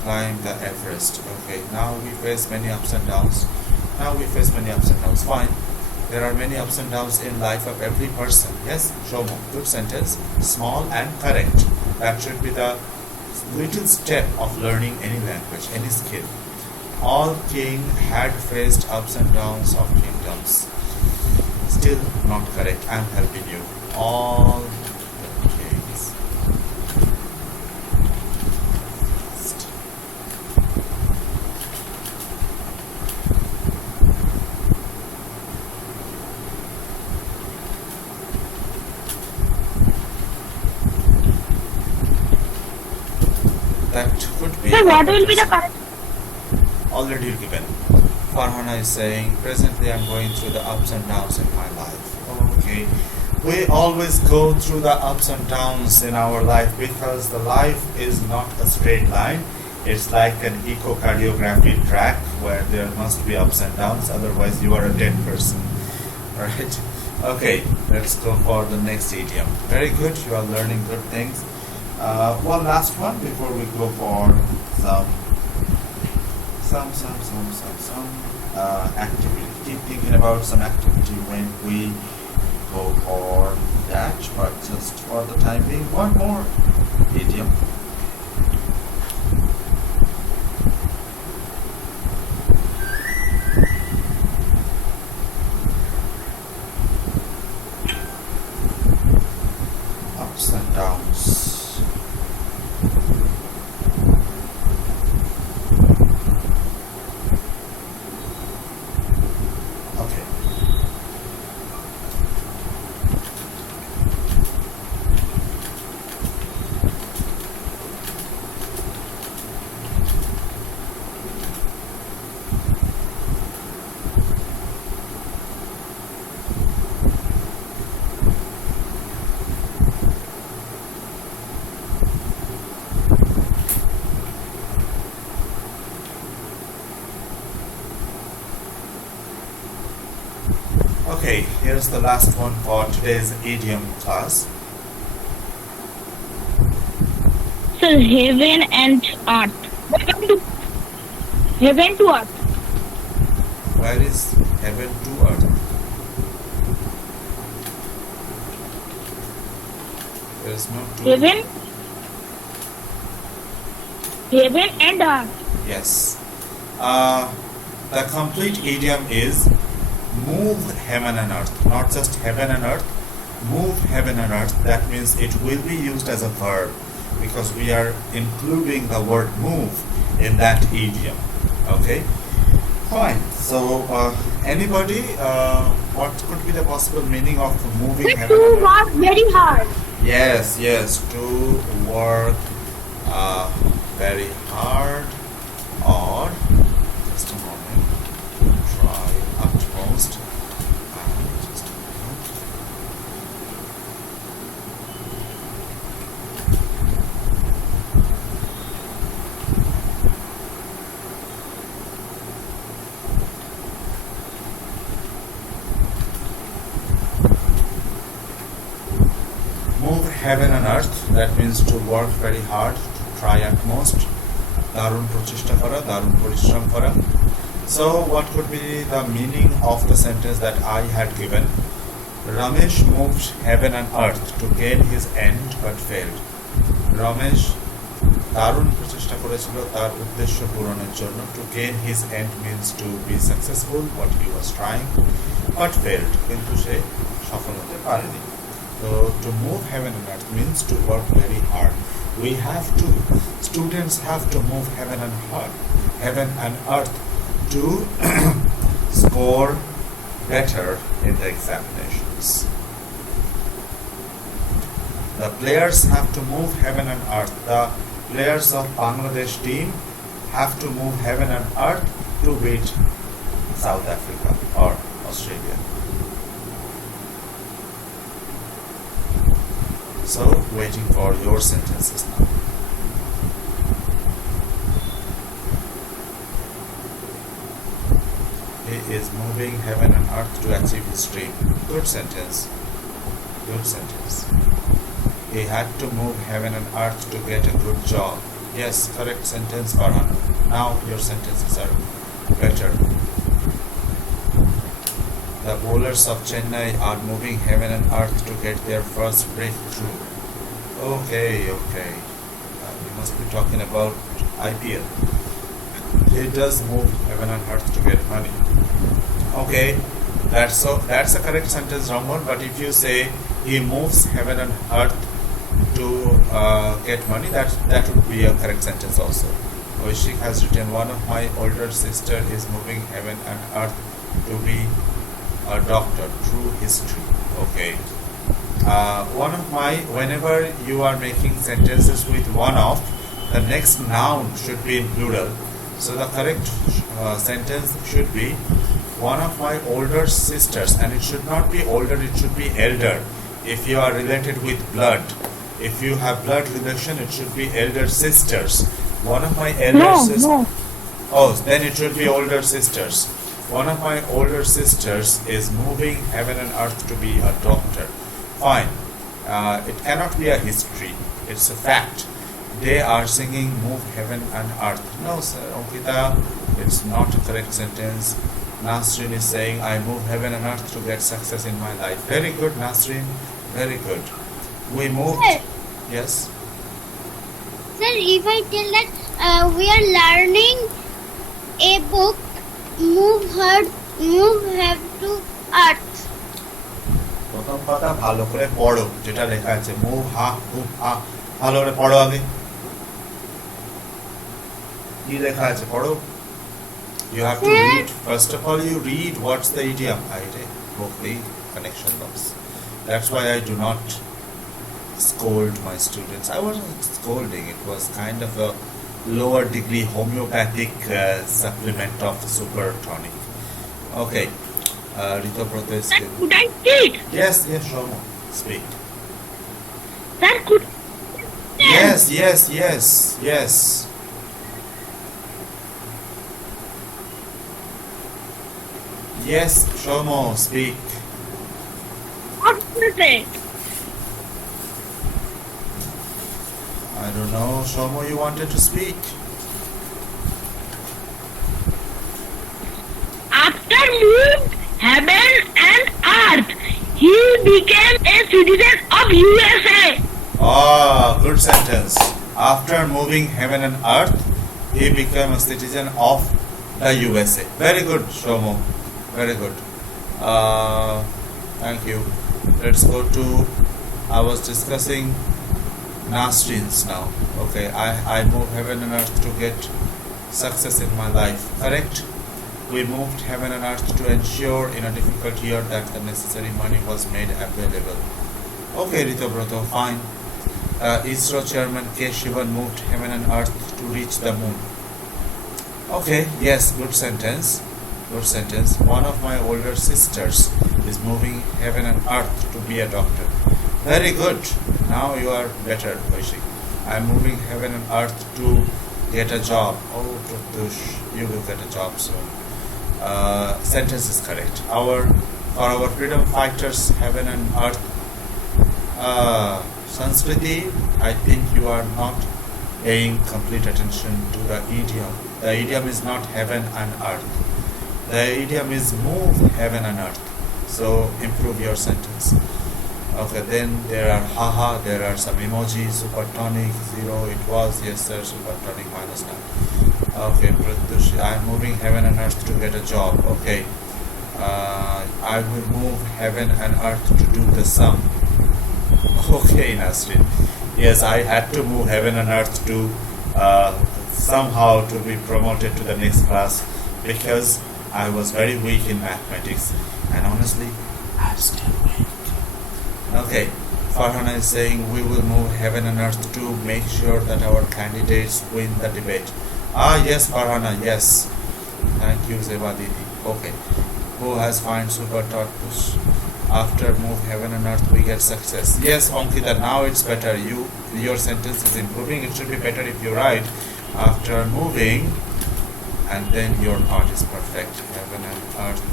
climb the Everest. Okay, now we face many ups and downs. Fine. There are many ups and downs in life of every person. Yes, Shomo, good sentence. Small and correct. That should be the little step of learning any language, any skill. All king had faced ups and downs of kingdoms. Still not correct. I'm helping you. All the kings. That could be. Sir, what will be the correct? Already given. Farhana is saying, presently I'm going through the ups and downs in my life. Okay. We always go through the ups and downs in our life because the life is not a straight line. It's like an echocardiography track where there must be ups and downs, otherwise you are a dead person. Alright? Okay, let's go for the next idiom. Very good, you are learning good things. One last one before we go for some activity. Keep thinking about some activity when we go for that, but just for the time being, one more idiom. Okay, here's the last one for today's idiom class. So heaven and earth. Heaven to earth. Where is heaven to earth? There is no to. Heaven. Heaven and earth. Yes. The complete idiom is move heaven and earth. Not just heaven and earth. Move heaven and earth. That means it will be used as a verb because we are including the word move in that idiom. Okay. Fine. So, anybody, what could be the possible meaning of moving Sir, heaven to and earth? work very hard. Yes, to work very hard, or just a moment, try utmost. Just a moment. Move heaven and earth, that means to work very hard, to try utmost, দারুণ প্রচেষ্টা করা, দারুণ পরিশ্রম করা. So what could be the meaning of the sentence that I had given? Ramesh moved heaven and earth to gain his end but failed. Ramesh দারুণ প্রচেষ্টা করেছিল তার উদ্দেশ্য পূরণের জন্য. To gain his end means to be successful, what he was trying, but failed, কিন্তু সে সফল হতে পারেনি. So to move heaven and earth means to work very hard. Students have to move heaven and earth to score better in the examinations. The players have to move heaven and earth. The players of Bangladesh team have to move heaven and earth to beat South Africa or Australia. So, waiting for your sentences now. He is moving heaven and earth to achieve his dream. Good sentence. Good sentence. He had to move heaven and earth to get a good job. Yes, correct sentence, Farhan. Now your sentences are better. The bowlers of Chennai are moving heaven and earth to get their first breakthrough. Okay. We must be talking about IPL. He does move heaven and earth to get money. Okay, that's a correct sentence, Ramon. But if you say he moves heaven and earth to get money, that would be a correct sentence also. Oishik has written, one of my older sister is moving heaven and earth to be a doctor. True history. Okay. Whenever you are making sentences with one of, the next noun should be in plural. So the correct sentence should be one of my older sisters, and it should not be older, it should be elder. If you are related with blood, if you have blood relation, it should be elder sisters. One of my elder sisters. No. Oh, then it should be older sisters. One of my older sisters is moving heaven and earth to be a doctor. Fine. It cannot be a history. It's a fact. They are singing move heaven and earth. No, sir. Ankita, it's not a correct sentence. Nasrin is saying, I move heaven and earth to get success in my life. Very good, Nasrin. Very good. We moved. Sir. Yes. Sir, if I tell that we are learning a book, move have to earth. প্রথম কথা ভালো করে পড়ো, যেটা লেখা আছে move হা হুভ হা, ভালো করে পড়ো আগে কি লেখা আছে পড়ো. You have to read. First of all, you read what's the idiom. I broke the connection loss. That's why I do not scold my students. I wasn't scolding. It was kind of a lower degree homeopathic supplement of super tonic. Okay. Rito Proto is Sir, could I speak? Yes, Shomo. Speak. Sir, could Yes. Yes, Shomo, speak. USA. I don't know, Shomo, you wanted to speak? After moved heaven and earth, he became a citizen of USA. Ah, good sentence. After moving heaven and earth, he became a citizen of the USA. Very good, Shomo. Very good. Thank you. Let's go to, I was discussing Nasrins now. Okay, I move heaven and earth to get success in my life. Correct? We moved heaven and earth to ensure in a difficult year that the necessary money was made available. Okay, Ritobroto, fine. ISRO chairman K. Shivan moved heaven and earth to reach the moon. Okay, yes, good sentence. Good sentence. One of my older sisters is moving heaven and earth to be a doctor. Very good. Now you are better, Vaishik. I am moving heaven and earth to get a job. Oh, Pratush, you will get a job soon. Sentence is correct. For our freedom fighters, heaven and earth. Sanskriti, I think you are not paying complete attention to the idiom. The idiom is not heaven and earth. The idiom is move heaven and earth. So improve your sentence. Okay, then there are haha, there are some emojis, supertonic, 0, it was, yes sir, supertonic -9. Okay, Pratush, I am moving heaven and earth to get a job. Okay, I will move heaven and earth to do the sum. Okay, Nasrin. Yes, I had to move heaven and earth to somehow to be promoted to the next class because I was very weak in mathematics, and honestly, I'm still weak. Okay, Farhana is saying we will move heaven and earth to make sure that our candidates win the debate. Ah, yes, Farhana, yes. Thank you, Zeba Didi. Okay, who has found super thought push? After move heaven and earth, we get success. Yes, Ankita, now it's better. Your sentence is improving. It should be better if you write after moving, and then your thought is perfect. Heaven and earth,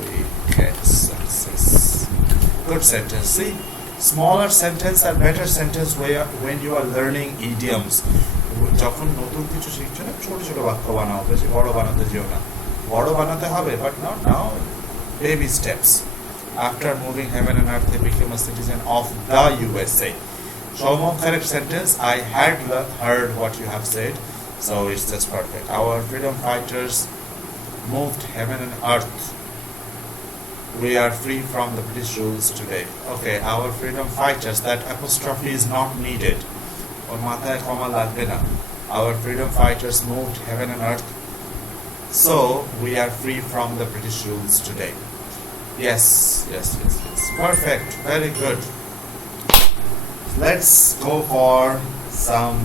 we get success. Good sentence. See, smaller sentence are better sentence when you are learning idioms. যখন নতুন কিছু শিখছো না, ছোট ছোট বাক্য বানাও, বেশি বড় বানাতে যেও না। বড় বানাতে হবে, but not now. Baby steps. After moving heaven and earth, they became a citizen of the USA. Shlomo, correct sentence. I had heard what you have said, so it's just perfect. Our freedom fighters moved heaven and earth. We are free from the British rules today. Okay, our freedom fighters, that apostrophe is not needed. Or mathay comma lagbe na. Our freedom fighters moved heaven and earth, so we are free from the British rules today. Yes. Perfect. Very good. Let's go for some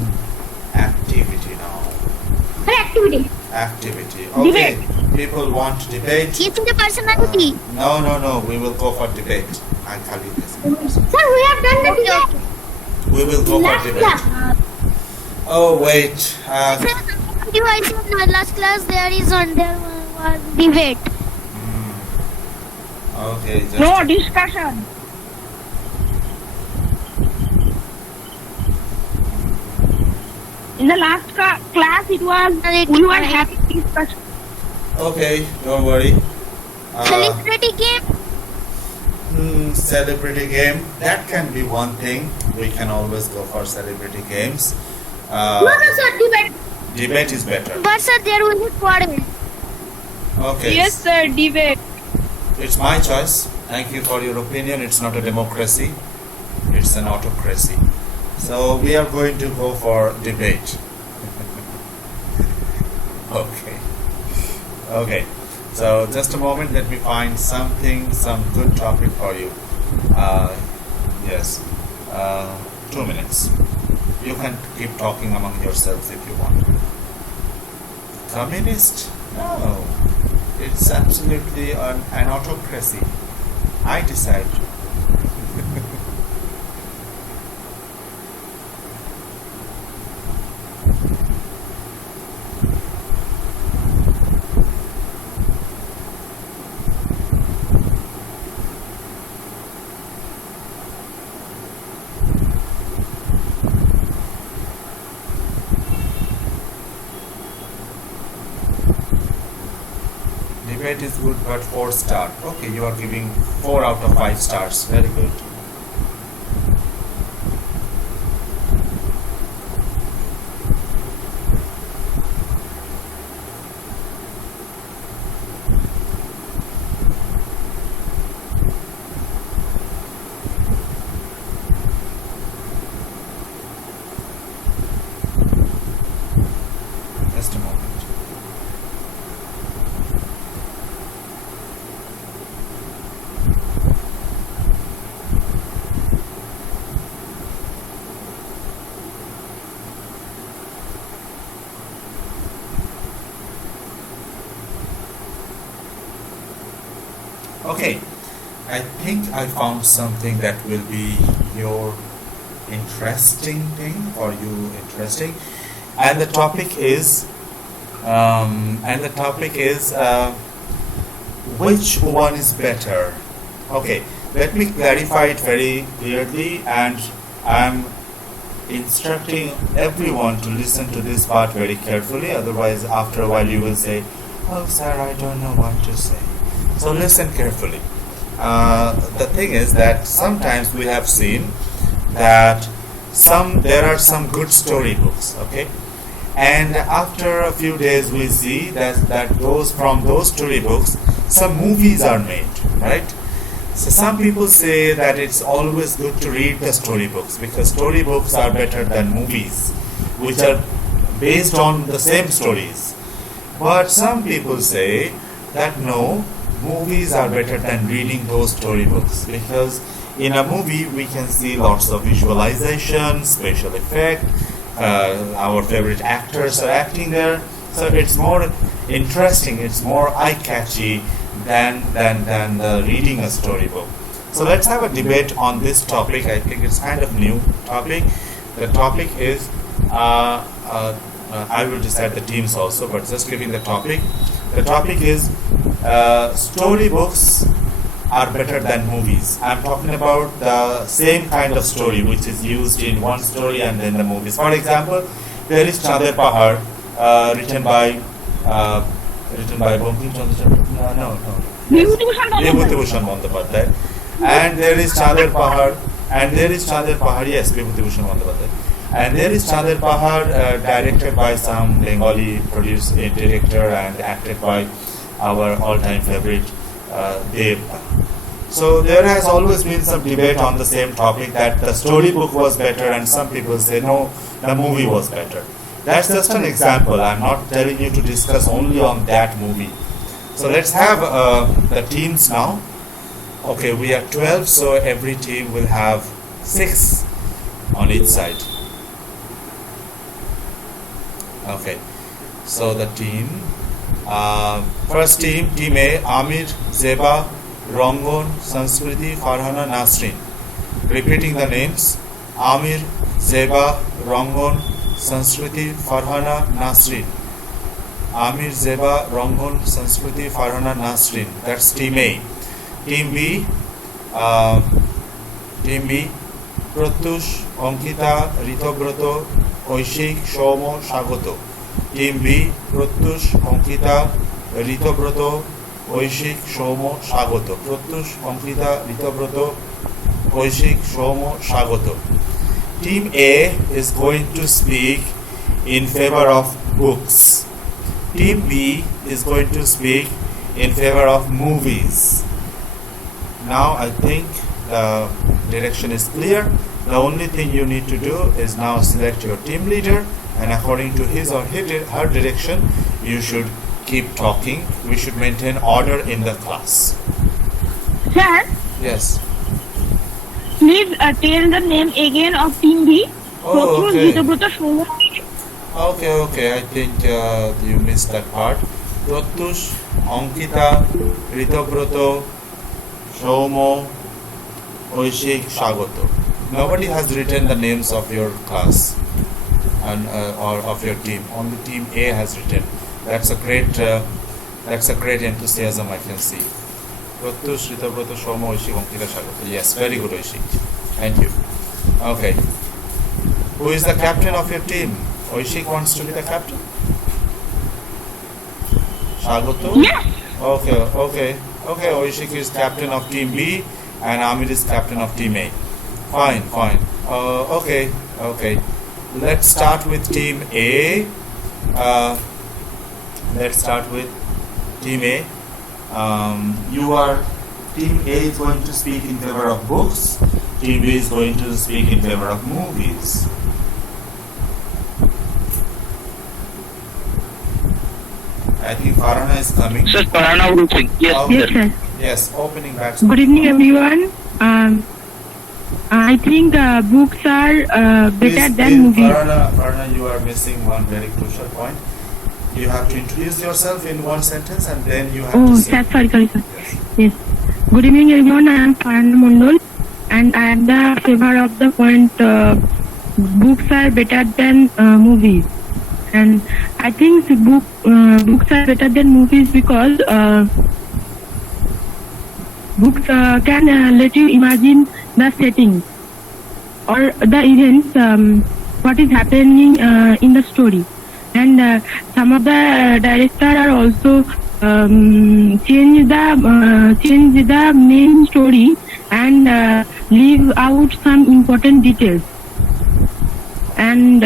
activity now. Activity. Okay. Debate. People want to debate. Keeping the personality. No. We will go for debate. I call you this. Sir, we have done the debate. We will go for debate. Oh wait. Last class there was debate. Okay. No discussion. In the last class, we were having discussion. Okay. Don't worry. Celebrity game. Celebrity game. That can be one thing. We can always go for celebrity games. No, sir, debate. Debate is better. But sir, there will be quarrel. Okay. Yes, sir, debate. It's my choice. Thank you for your opinion. It's not a democracy. It's an autocracy. So we are going to go for debate. Okay. So just a moment. Let me find some good topic for you. Yes. 2 minutes. You can keep talking among yourselves if you want. Communist? No. It's absolutely an autocracy. I decide. debate is good, but 4-star. Okay, you are giving 4 out of 5 stars. Very good. Just a moment. Okay, I think I found something that will be your interesting thing for you interesting, and the topic is which one is better. Okay, let me clarify it very clearly, and I'm instructing everyone to listen to this part very carefully, otherwise after a while you will say, oh sir, I don't know what to say. So listen carefully. The thing is that sometimes we have seen that there are some good storybooks, okay, and after a few days we see that from those storybooks some movies are made, right? So some people say that it's always good to read the storybooks because storybooks are better than movies, which are based on the same stories. But some people say that no, movies are better than reading those storybooks because in a movie we can see lots of visualization, special effect, our favorite actors are acting there, so it's more interesting, it's more eye-catchy than reading a storybook. So let's have a debate on this topic. I think it's kind of new topic. The topic is I will decide the teams also, but just giving the topic. The topic is storybooks are better than movies. I'm talking about the same kind of story which is used in one story and then the movies. For example, there is Chandar Pahar, written by Bankim Chandra. No. Vibhutibhushan Bandyopadhyay. And there is Chandar Pahar, yes, Vibhutibhushan Bandyopadhyay. And there is Chandar Pahar, directed by some Bengali director and acted by our all-time favorite Dev. So there has always been some debate on the same topic that the storybook was better, and some people say no, the movie was better. That's just an example. I'm not telling you to discuss only on that movie. So let's have the teams now. Okay, we are 12, so every team will have 6 on each side. Okay, so the team, first team, Team A, Amir, Zeba, Rangon, Sanskriti, Farhana, Nasrin. Repeating the names, Amir, Zeba, Rangon, Sanskriti, Farhana, Nasrin. Amir, Zeba, Rangon, Sanskriti, Farhana, Nasrin. That's Team A. Team B, Pratyush, Ankita, Ritobroto, Oishik, Shomo, Shagoto. Team B, Pratyush, Ankita, Ritobroto, Oishik, Shomo, Shagoto. Pratyush, Ankita, Ritobroto, Oishik, Shomo, Shagoto. Team A is going to speak in favor of books. Team B is going to speak in favor of movies. Now I think the direction is clear. The only thing you need to do is now select your team leader, and according to his or her direction, you should keep talking. We should maintain order in the class. Sir, Yes. please tell the name again of Team B. Oh, okay. Ritobroto, Shomo. Okay. I think you missed that part. Pratyush, Ankita, Ritobroto, Shomo, Oishik, Shagoto. Nobody has written the names of your class and or of your team. Only Team A has written. That's a great enthusiasm I can see. Pratyush, Ritobroto, Shomo, Oishik, Ankita, Shagoto. Yes, very good, Oishik. Thank you. Okay. Who is the captain of your team? Oishik wants to be the captain. Shagoto? Yes. Okay. Oishik is captain of team B, and Amir is captain of team A. Fine. Okay. Let's start with team A. Let's start with team A. Team A is going to speak in favor of books. Team B is going to speak in favor of movies. I think Farhana is coming. Sir, Farhana will speak. Yes, Okay. Yes, sir. Yes, opening back. Good evening, everyone. I think books are better than movies. Farhana, you are missing one very crucial point. You have to introduce yourself in one sentence and then you have Oh, to say. sorry, sir. Yes. Yes. Good evening, everyone. I am Farhana Mondol, and I am the favor of the point. Books are better than movies, and I think books are better than movies because books can let you imagine the settings or the events, what is happening in the story, and some of the director are also change the main story and leave out some important details. And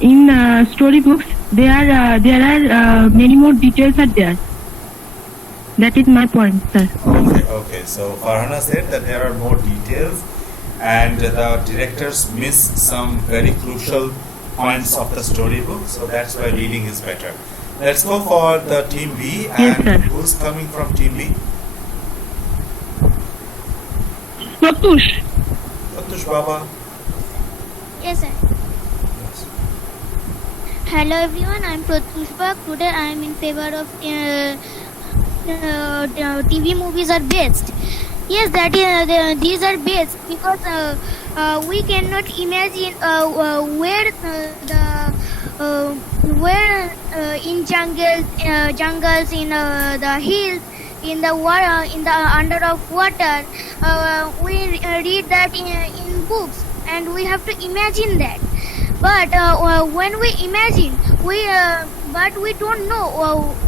in storybooks, there are many more details are there. That is my point, sir. Okay. So Farhana said that there are more details and the directors miss some very crucial points of the storybook. So that's why reading is better. Let's go for the team B. Yes, And sir. who's coming from team B? Pratush. Pratush Baba. Yes, sir. Yes. Hello, everyone. I'm Pratyushpa. Today, I am in favor of TV movies are best. Yes, these are best because we cannot imagine where in jungles, in the hills, in the water, in the under of water. We read that in books, and we have to imagine that. But when we imagine, but we don't know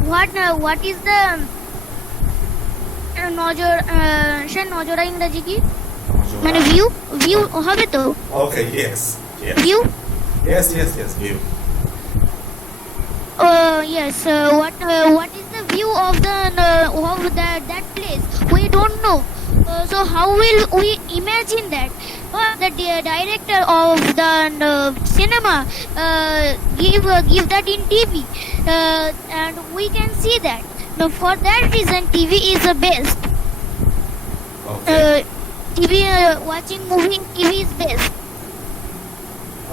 what is the নজরা ইংরেজি কি মানে view হবে তো Okay, yes. View Yes, view. Yes, what is the view of that place? We don't know. So how will we imagine that? The director of the cinema give that in TV, and we can see that. Now, for that reason, TV is the best. Okay. TV watching movie in TV is best.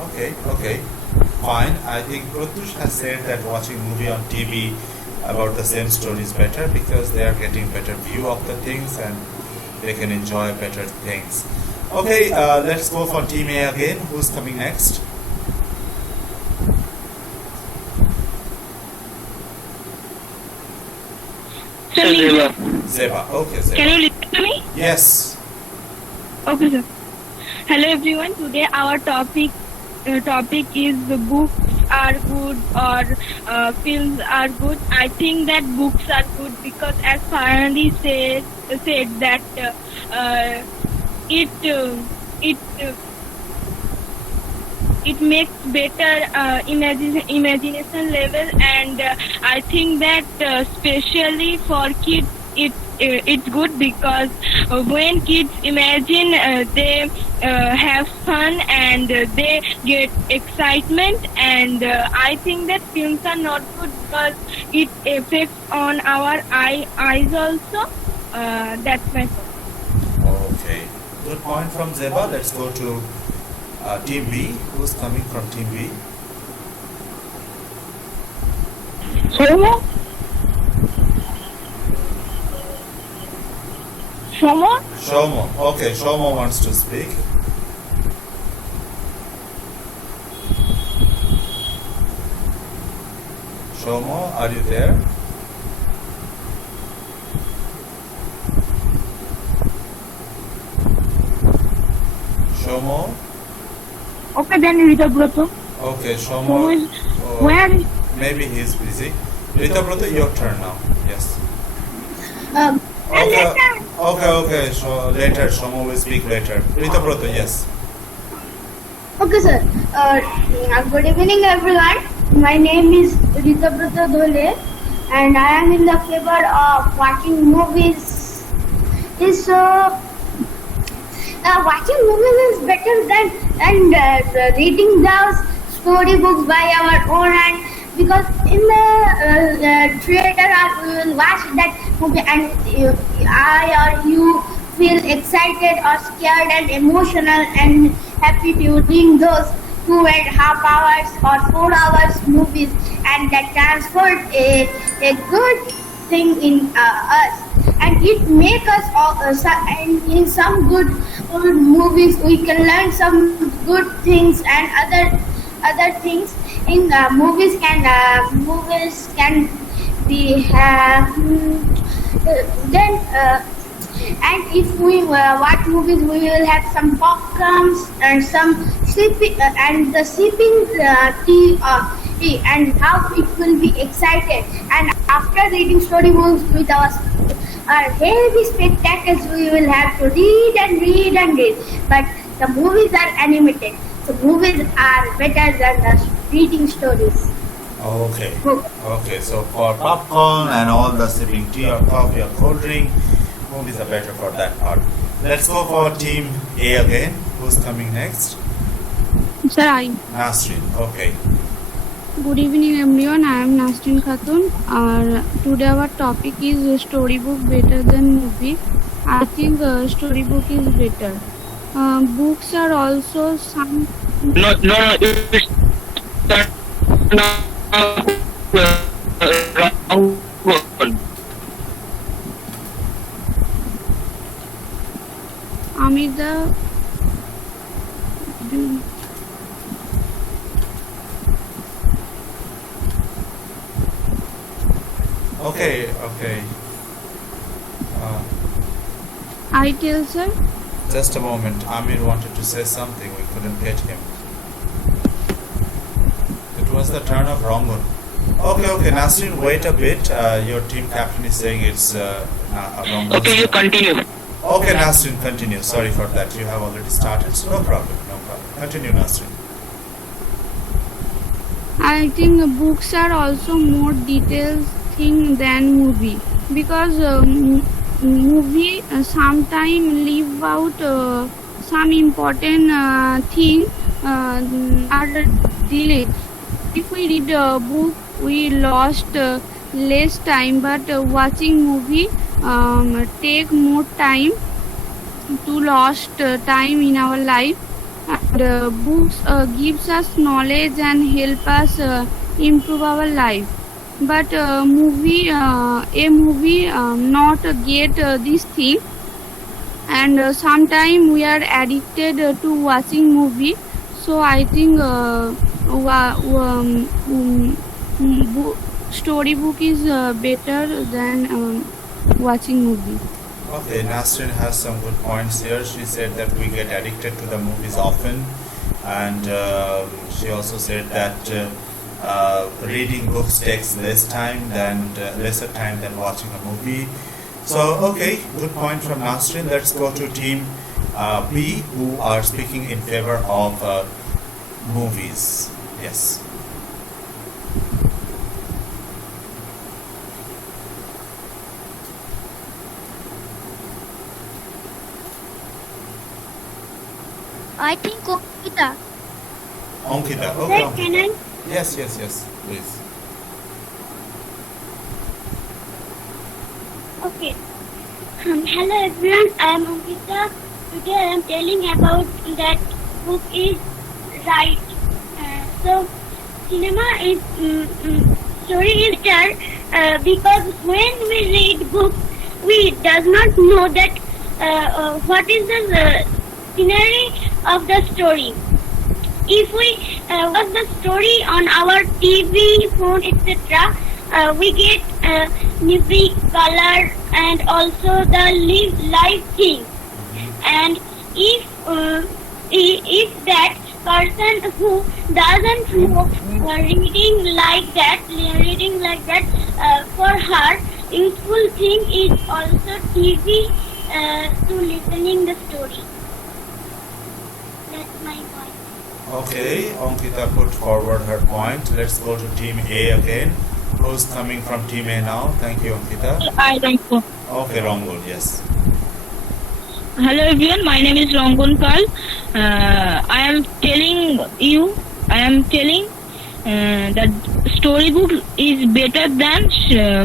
Okay. Fine. I think Pratush has said that watching movie on TV about the same story is better because they are getting better view of the things and they can enjoy better things. Okay, let's go for team A again. Who's coming next? Sir, Zeba. Zeba. Okay, Zeba. Can you listen to me? Yes. Okay, sir. Hello, everyone. Today our topic is the books are good or films are good. I think that books are good because, as Farhana said that it makes better imagination level, and I think that especially for kids it's good because when kids imagine they have fun and they get excitement, and I think that films are not good because it affects on our eyes also. That's my point. Okay. Good point from Zeba. Let's go to team B. Who's coming from team B? Shomo. Shomo. Okay, Shomo wants to speak. Shomo, are you there? Shomo? Okay, then read the Broto. Okay, Shomo. Shomo is where? Maybe he's busy. Ritabrata, your turn now. Yes. Um, Okay. So later, Shoma will speak later. Ritabrata, yes. Okay, sir. Good evening, everyone. My name is Ritabrata Dhole, and I am in the favor of watching movies. Watching movies is better than reading those storybooks by our own hand, because in the theater we will watch that movie and I or you feel excited or scared and emotional and happy during those 2.5 hours or 4 hours movies, and that transferred a good thing in us, and it make us and in some good movies we can learn some good things, and other things in movies can be then and if we watch movies, we will have some popcorns and some sipping and the sipping tea, and how it will be excited. And after reading storybooks with our heavy spectacles, we will have to read and read and read. But the movies are animated, so movies are better than the reading stories. Okay. So for popcorn and all the sipping tea or coffee or cold drink, movies are better for that part. Let's go for team A again. Who's coming next? Sir, I. Nasrin. Okay. Good evening, everyone. I am Nasrin Khatun. Today our topic is storybook better than movie. I think storybook is better. Books are also some. No. It's wrong one. Amida. Okay. I tell sir. Just a moment. Amir wanted to say something. We couldn't get him. It was the turn of Rangun. Okay. Nasrin, wait a bit. Your team captain is saying it's Rangun. Okay, you continue. Okay, Nasrin, continue. Sorry for that. You have already started, so no problem. Continue, Nasrin. I think books are also more detailed thing than movie, because movie sometimes leave out some important thing are delayed. If we read a book, we lost less time, but watching movie take more time to lost time in our life. And books gives us knowledge and help us improve our life. But a movie not get this thing, and sometimes we are addicted to watching movie. So I think storybook is better than watching movie. Okay, Nasrin has some good points here. She said that we get addicted to the movies often, and she also said that reading books takes lesser time than watching a movie. So, okay, good point from Nasrin. Let's go to team B, who are speaking in favor of movies. Yes. I think Ankita. Ankita. Okay. Sir, can I? Yes, please. Okay. Hello everyone, I am Ankita. Today I am telling about that book is right. So cinema is story is better because when we read books, we does not know that what is the scenery of the story. If we watch the story on our TV, phone, etc., we get music, color, and also the live thing. And if that person who doesn't know reading like that, useful thing is also TV to listening the story. That's my point. Okay, Ankita put forward her point. Let's go to team A again. Who's coming from team A now? Thank you, Ankita. I like to. Okay, Rangun, yes. Hello everyone, my name is Rangun Pal. I am telling that storybook is better than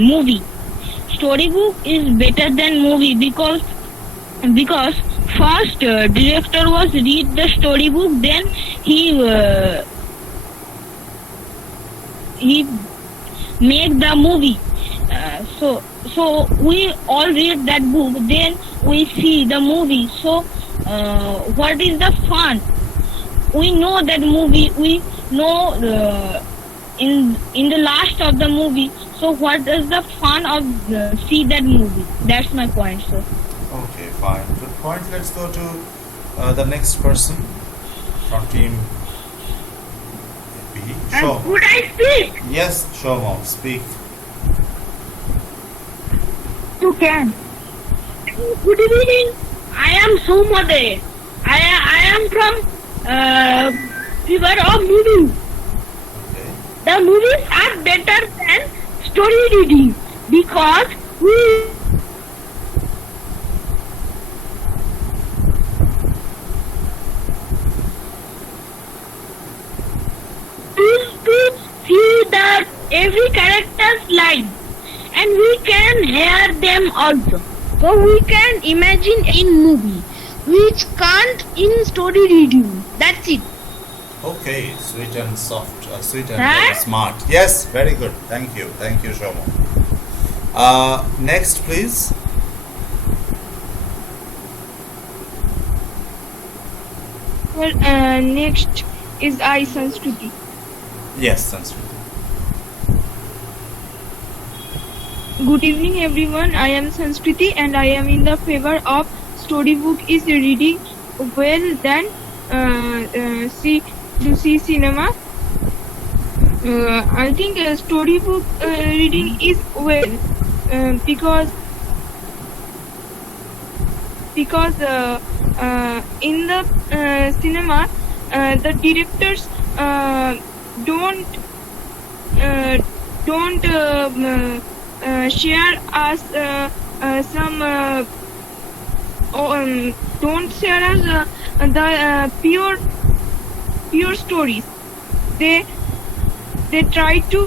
movie. Storybook is better than movie because first director was read the storybook, then he make the movie. So we all read that book, then we see the movie. So what is the fun? We know that movie. We know in the last of the movie. So what is the fun of see that movie? That's my point, sir. Okay, fine. Good point. Let's go to the next person from team B. Show. Could I speak? Yes, Shomo, speak. You can. Good evening. I am Somade. I am from Fever of Movie. Okay. The movies are better than story reading because we used to see that every character's line and we can hear them also. So we can imagine in movie which can't in story reading. That's it. Okay, sweet and soft, sweet and Huh? very smart. Yes, very good. Thank you, Shomo. Next, please. Well, next is I Sanskriti. Yes, Sanskrit. Good evening, everyone. I am Sanskriti, and I am in the favor of storybook is reading well than see cinema. I think storybook reading is well because in the cinema the directors don't share us don't share us the pure stories. They try to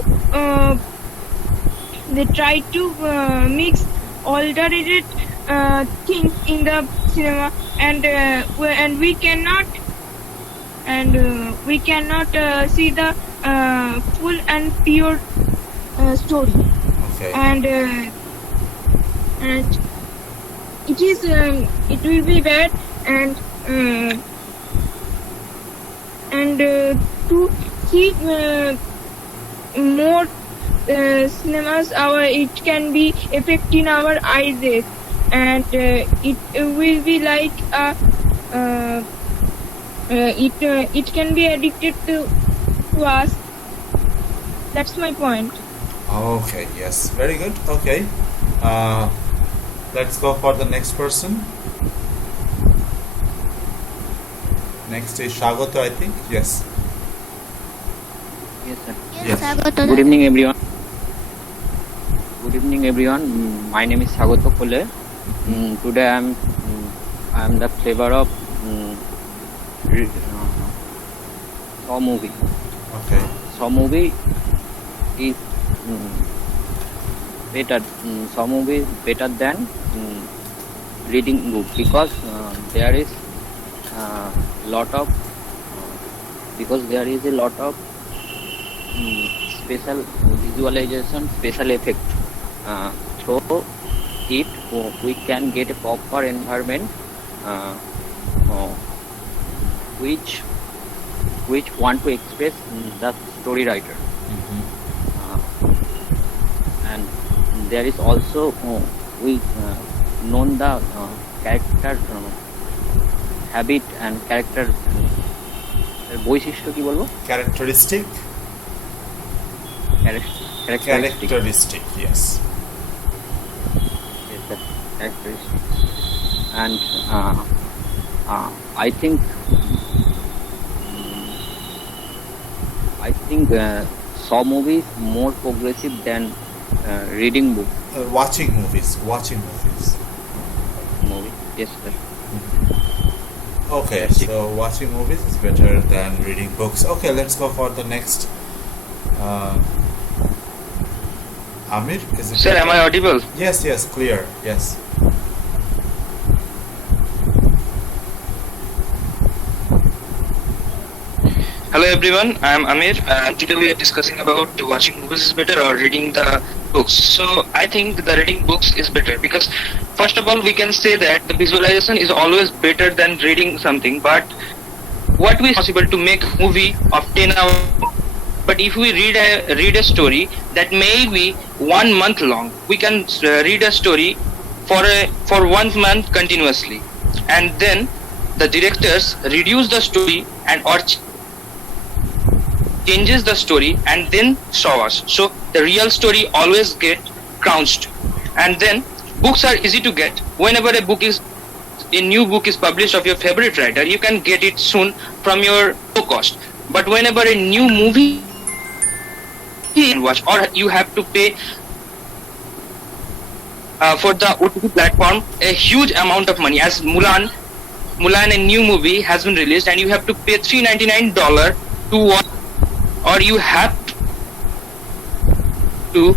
mix alternate things in the cinema, and we cannot see the full and pure story. Okay. And it will be bad and to see more cinemas, it can be affecting our eyes, and it will be like it can be addicted to us. That's my point. Okay, yes, very good. Okay, let's go for the next person. Next is Shagoto, I think. Yes. Yes, sir. Yes. Sagoto. Good evening, everyone. Good evening, everyone. My name is Sagoto Kole. Today I am the flavor of Saw movie. Okay. Saw movie is better. Saw movie is better than reading book because there is a lot of special visualization, special effect. Through it, we can get a proper environment, which want to express the story writer. And there is also we known the character habit and character বৈশিষ্ট্য কি বলবো Characteristic, yes. characteristics. And I think saw movies more progressive than reading book Watching movies. movie. Yes, sir. Okay, so watching movies is better than reading books. Okay, let's go for the next. Amir, is it? Sir, am I audible? Yes, clear. Yes. Hello everyone, I am Amir and today we are discussing about watching movies is better or reading the books. So I think the reading books is better because first of all we can say that the visualization is always better than reading something, but what we possible to make a movie of 10 hours, but if we read a story that may be 1 month long, we can read a story for 1 month continuously, and then the directors reduce the story and or changes the story and then show us. So the real story always get crouched. And then books are easy to get. Whenever a new book is published of your favorite writer, you can get it soon from your low cost. But whenever a new movie you can watch, or you have to pay for the OTT platform a huge amount of money. As Mulan, a new movie has been released, and you have to pay $399 to watch, or you have to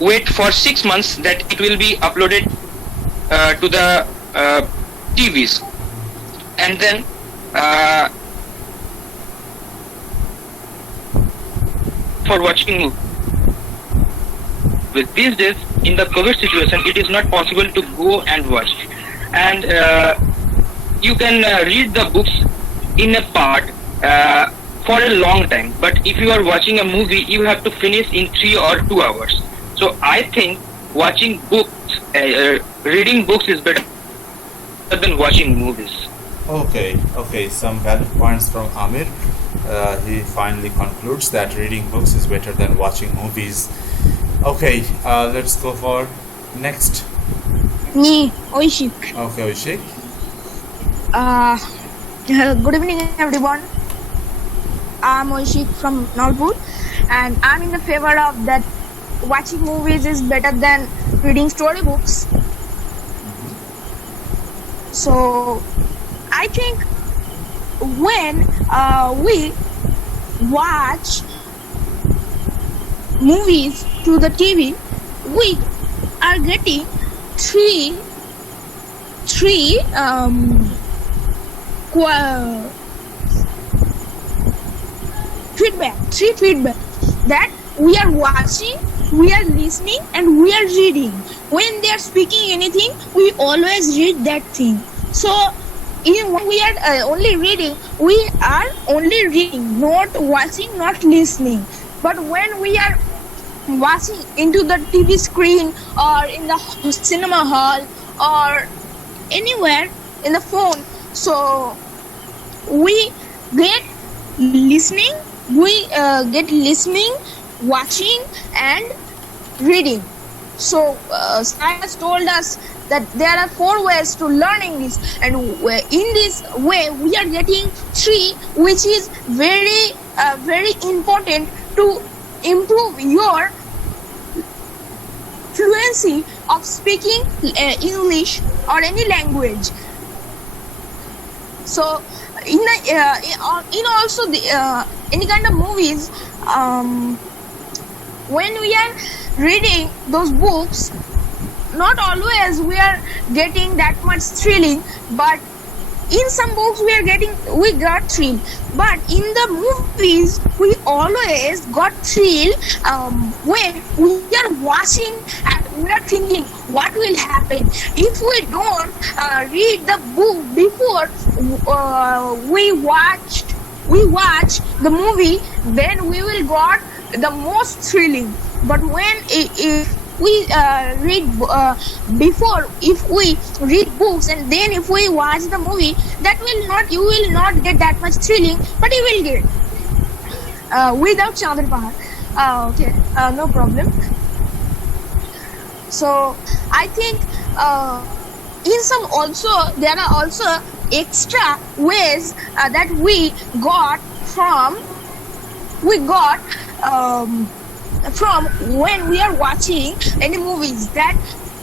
wait for 6 months that it will be uploaded to the TVs, and then for watching movies. With these days, in the COVID situation, it is not possible to go and watch, and you can read the books in a part for a long time. But if you are watching a movie, you have to finish in 3 or 2 hours. So I think watching books, reading books is better than watching movies. Okay, some valid points from Amir. He finally concludes that reading books is better than watching movies. Okay, let's go for next. Me, Oishik. Okay, Oishik. Good evening, everyone. I'm Oishik from Nalpur, and I'm in the favor of that watching movies is better than reading storybooks. So, I think when we watch movies to the TV, we are getting three feedback that we are watching, we are listening, and we are reading. When they are speaking anything, we always read that thing. So when we are only reading, we are only reading, not watching, not listening. But when we are watching into the TV screen or in the cinema hall or anywhere in the phone, so we get listening, watching, and reading. So science told us that there are 4 ways to learn English, and in this way we are getting 3, which is very important to improve your fluency of speaking English or any language. So in also the any kind of movies, when we are reading those books, not always we are getting that much thrilling, but in some books we got thrill, but in the movies we always got thrill when we are watching and we are thinking what will happen. If we don't read the book before we watch the movie, then we will got the most thrilling. But when if we read before, if we read books and then if we watch the movie, you will not get that much thrilling, but you will get without Chandra Pahar. Okay, no problem. So I think in some also there are also extra ways that we got from when we are watching any movies, that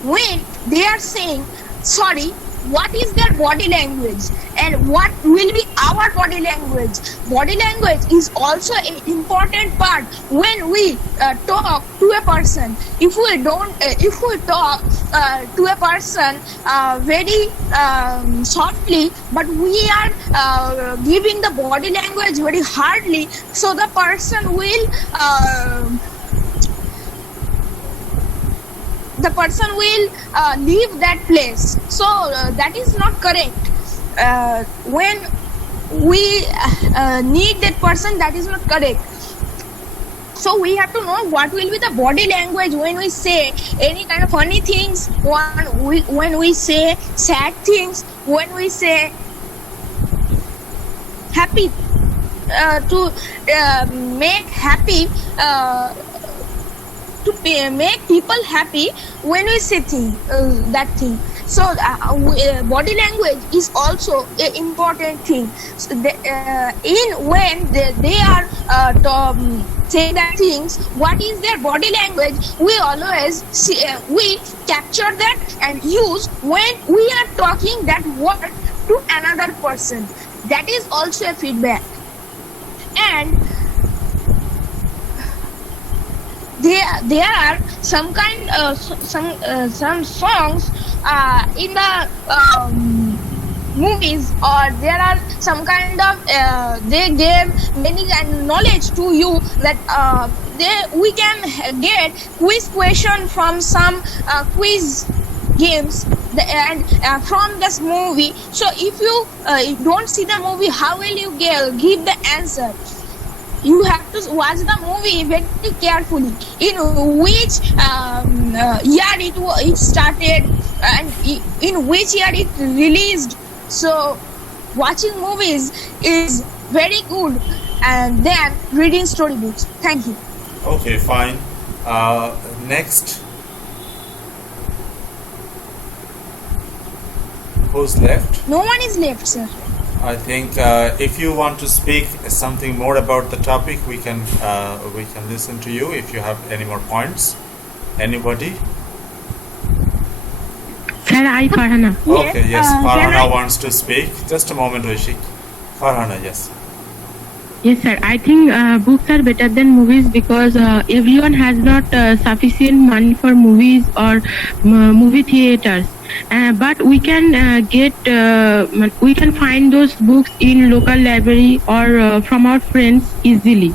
when they are saying sorry, what is their body language and what will be our body language. Body language is also an important part when we talk to a person. If we talk to a person very softly, but we are giving the body language very hardly, so the person will leave that place. So that is not correct. When we need that person, that is not correct. So we have to know what will be the body language when we say any kind of funny things, when we say sad things, when we say happy, to make happy, to make people happy, when we say that thing. So body language is also an important thing. So when they are saying that things, what is their body language, we always we capture that and use when we are talking that word to another person. That is also a feedback. And there are some some songs in the movies, or there are some kind of they gave many knowledge to you, that we can get quiz question from some quiz games and from this movie. So if you don't see the movie, how will you give the answer? You have to watch the movie very carefully, in which year it started and in which year it released. So watching movies is very good and than reading storybooks. Thank you. Okay, fine. Next. Who's left? No one is left, sir. I think if you want to speak something more about the topic, we can listen to you if you have any more points. Anybody? Sir, I Farhana. Okay, yes. Farhana wants to speak. Just a moment, Rishi. Farhana, yes. Yes, sir. I think books are better than movies because everyone has not sufficient money for movies or movie theaters. But we can we can find those books in local library or from our friends easily,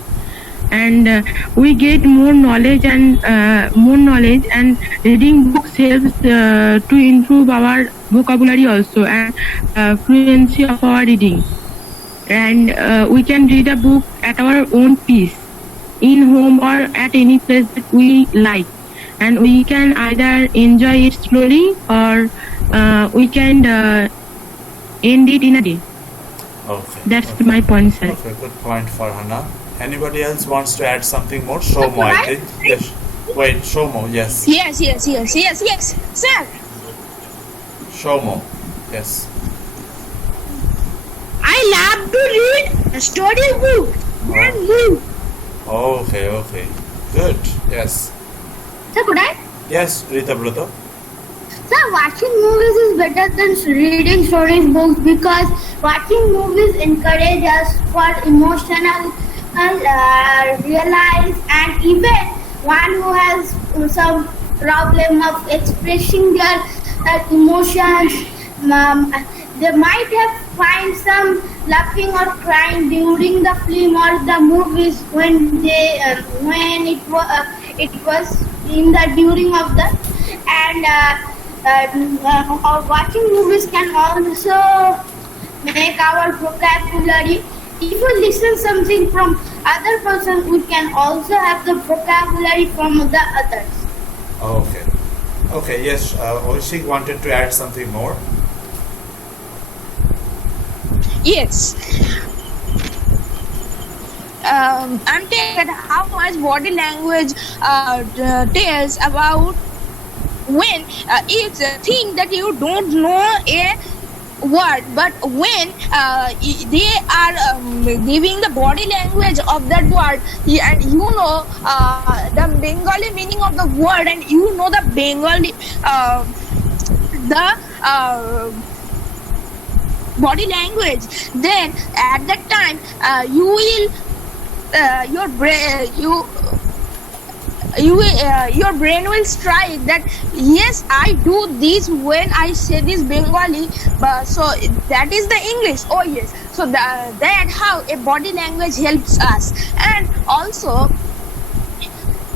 and we get more knowledge, and reading books helps to improve our vocabulary also and fluency of our reading. And we can read a book at our own pace, in home or at any place that we like. And we can either enjoy it slowly or we can end it in a day. Okay. That's my point, sir. Okay, good point, Farhana. Anybody else wants to add something more? Shomo, I think. Yes. Wait, Shomo, yes. Yes, sir. Shomo, yes. I love to read a storybook and move. Okay. Good, yes. Sir, could I? Yes, Rita Brother. Sir, watching movies is better than reading storybooks because watching movies encourage us for emotional realize, and even one who has some problem of expressing their emotions, they might have find some laughing or crying during the film or the movies when it was in the during of the watching movies can also make our vocabulary. If we listen something from other person, we can also have the vocabulary from the others. Okay, yes, Oishik wanted to add something more. Yes. I'm telling that how much body language tells about when it's a thing that you don't know a word, but when they are giving the body language of that word, and you know the Bengali meaning of the word, and you know the Bengali the body language, then at that time you will your brain your brain will strike that yes, I do this when I say this Bengali, but so that is the English. Oh yes, so that how a body language helps us. And also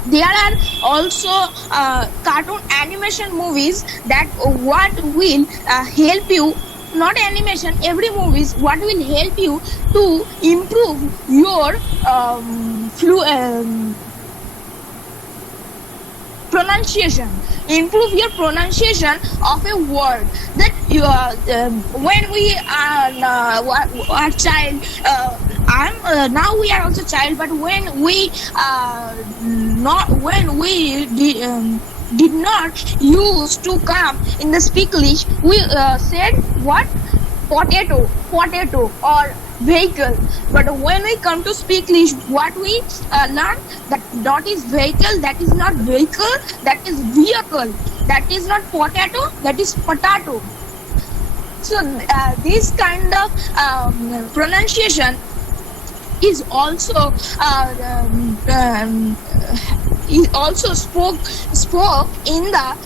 there are also cartoon animation movies that what will help you, not animation, every movies what will help you to improve your pronunciation, improve your pronunciation of a word. That you when we are child, now we are also child, but when we did not used to come in the Speaklish, we said what? Potato or vehicle. But when we come to Speaklish, what we learn, that dot is vehicle, that is not vehicle, that is vehicle, that is not potato, that is potato. So this kind of pronunciation is also spoke in the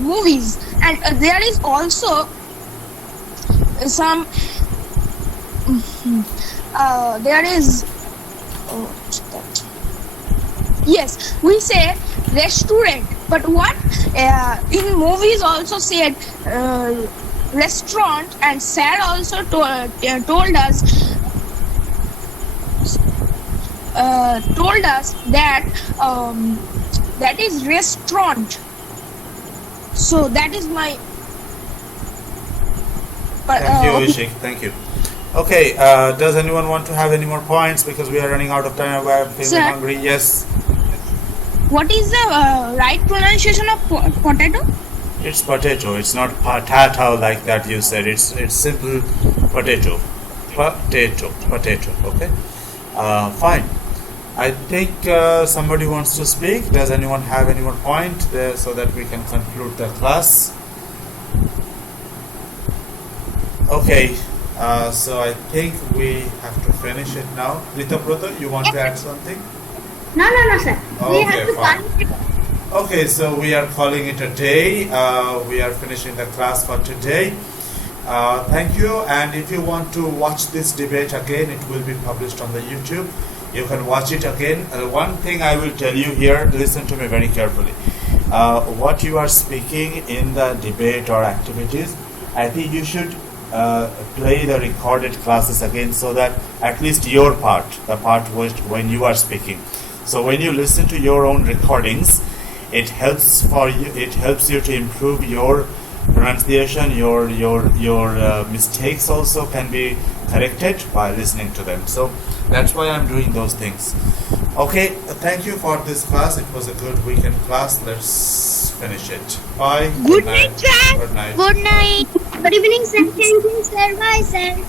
movies. And there is also some there is yes, we say restaurant, but what in movies also said restaurant, and sir also told us that that is restaurant. So that is my Thank you, Ishik. Thank you. Okay, does anyone want to have any more points? Because we are running out of time. We're feeling Sir. hungry. Yes. What is the right pronunciation of potato? It's potato. It's not potato like that you said. It's simple potato. Potato. Okay. Fine. I think somebody wants to speak. Does anyone have any more point there so that we can conclude the class? Okay. So I think we have to finish it now. Ritabrata, you want to add something? No, sir. We have to fine. call it. Okay, so we are calling it a day. We are finishing the class for today. Thank you. And if you want to watch this debate again, it will be published on the YouTube. You can watch it again. One thing I will tell you here, listen to me very carefully. What you are speaking in the debate or activities, I think you should play the recorded classes again, so that at least your part, the part when you are speaking. So when you listen to your own recordings, it helps for you. It helps you to improve your pronunciation. Your mistakes also can be corrected by listening to them. So that's why I'm doing those things. Okay, thank you for this class. It was a good weekend class. Let's finish it. Bye. Good night, sir. Good night. Good night. Good evening, sir. Thank you, sir. Bye, sir.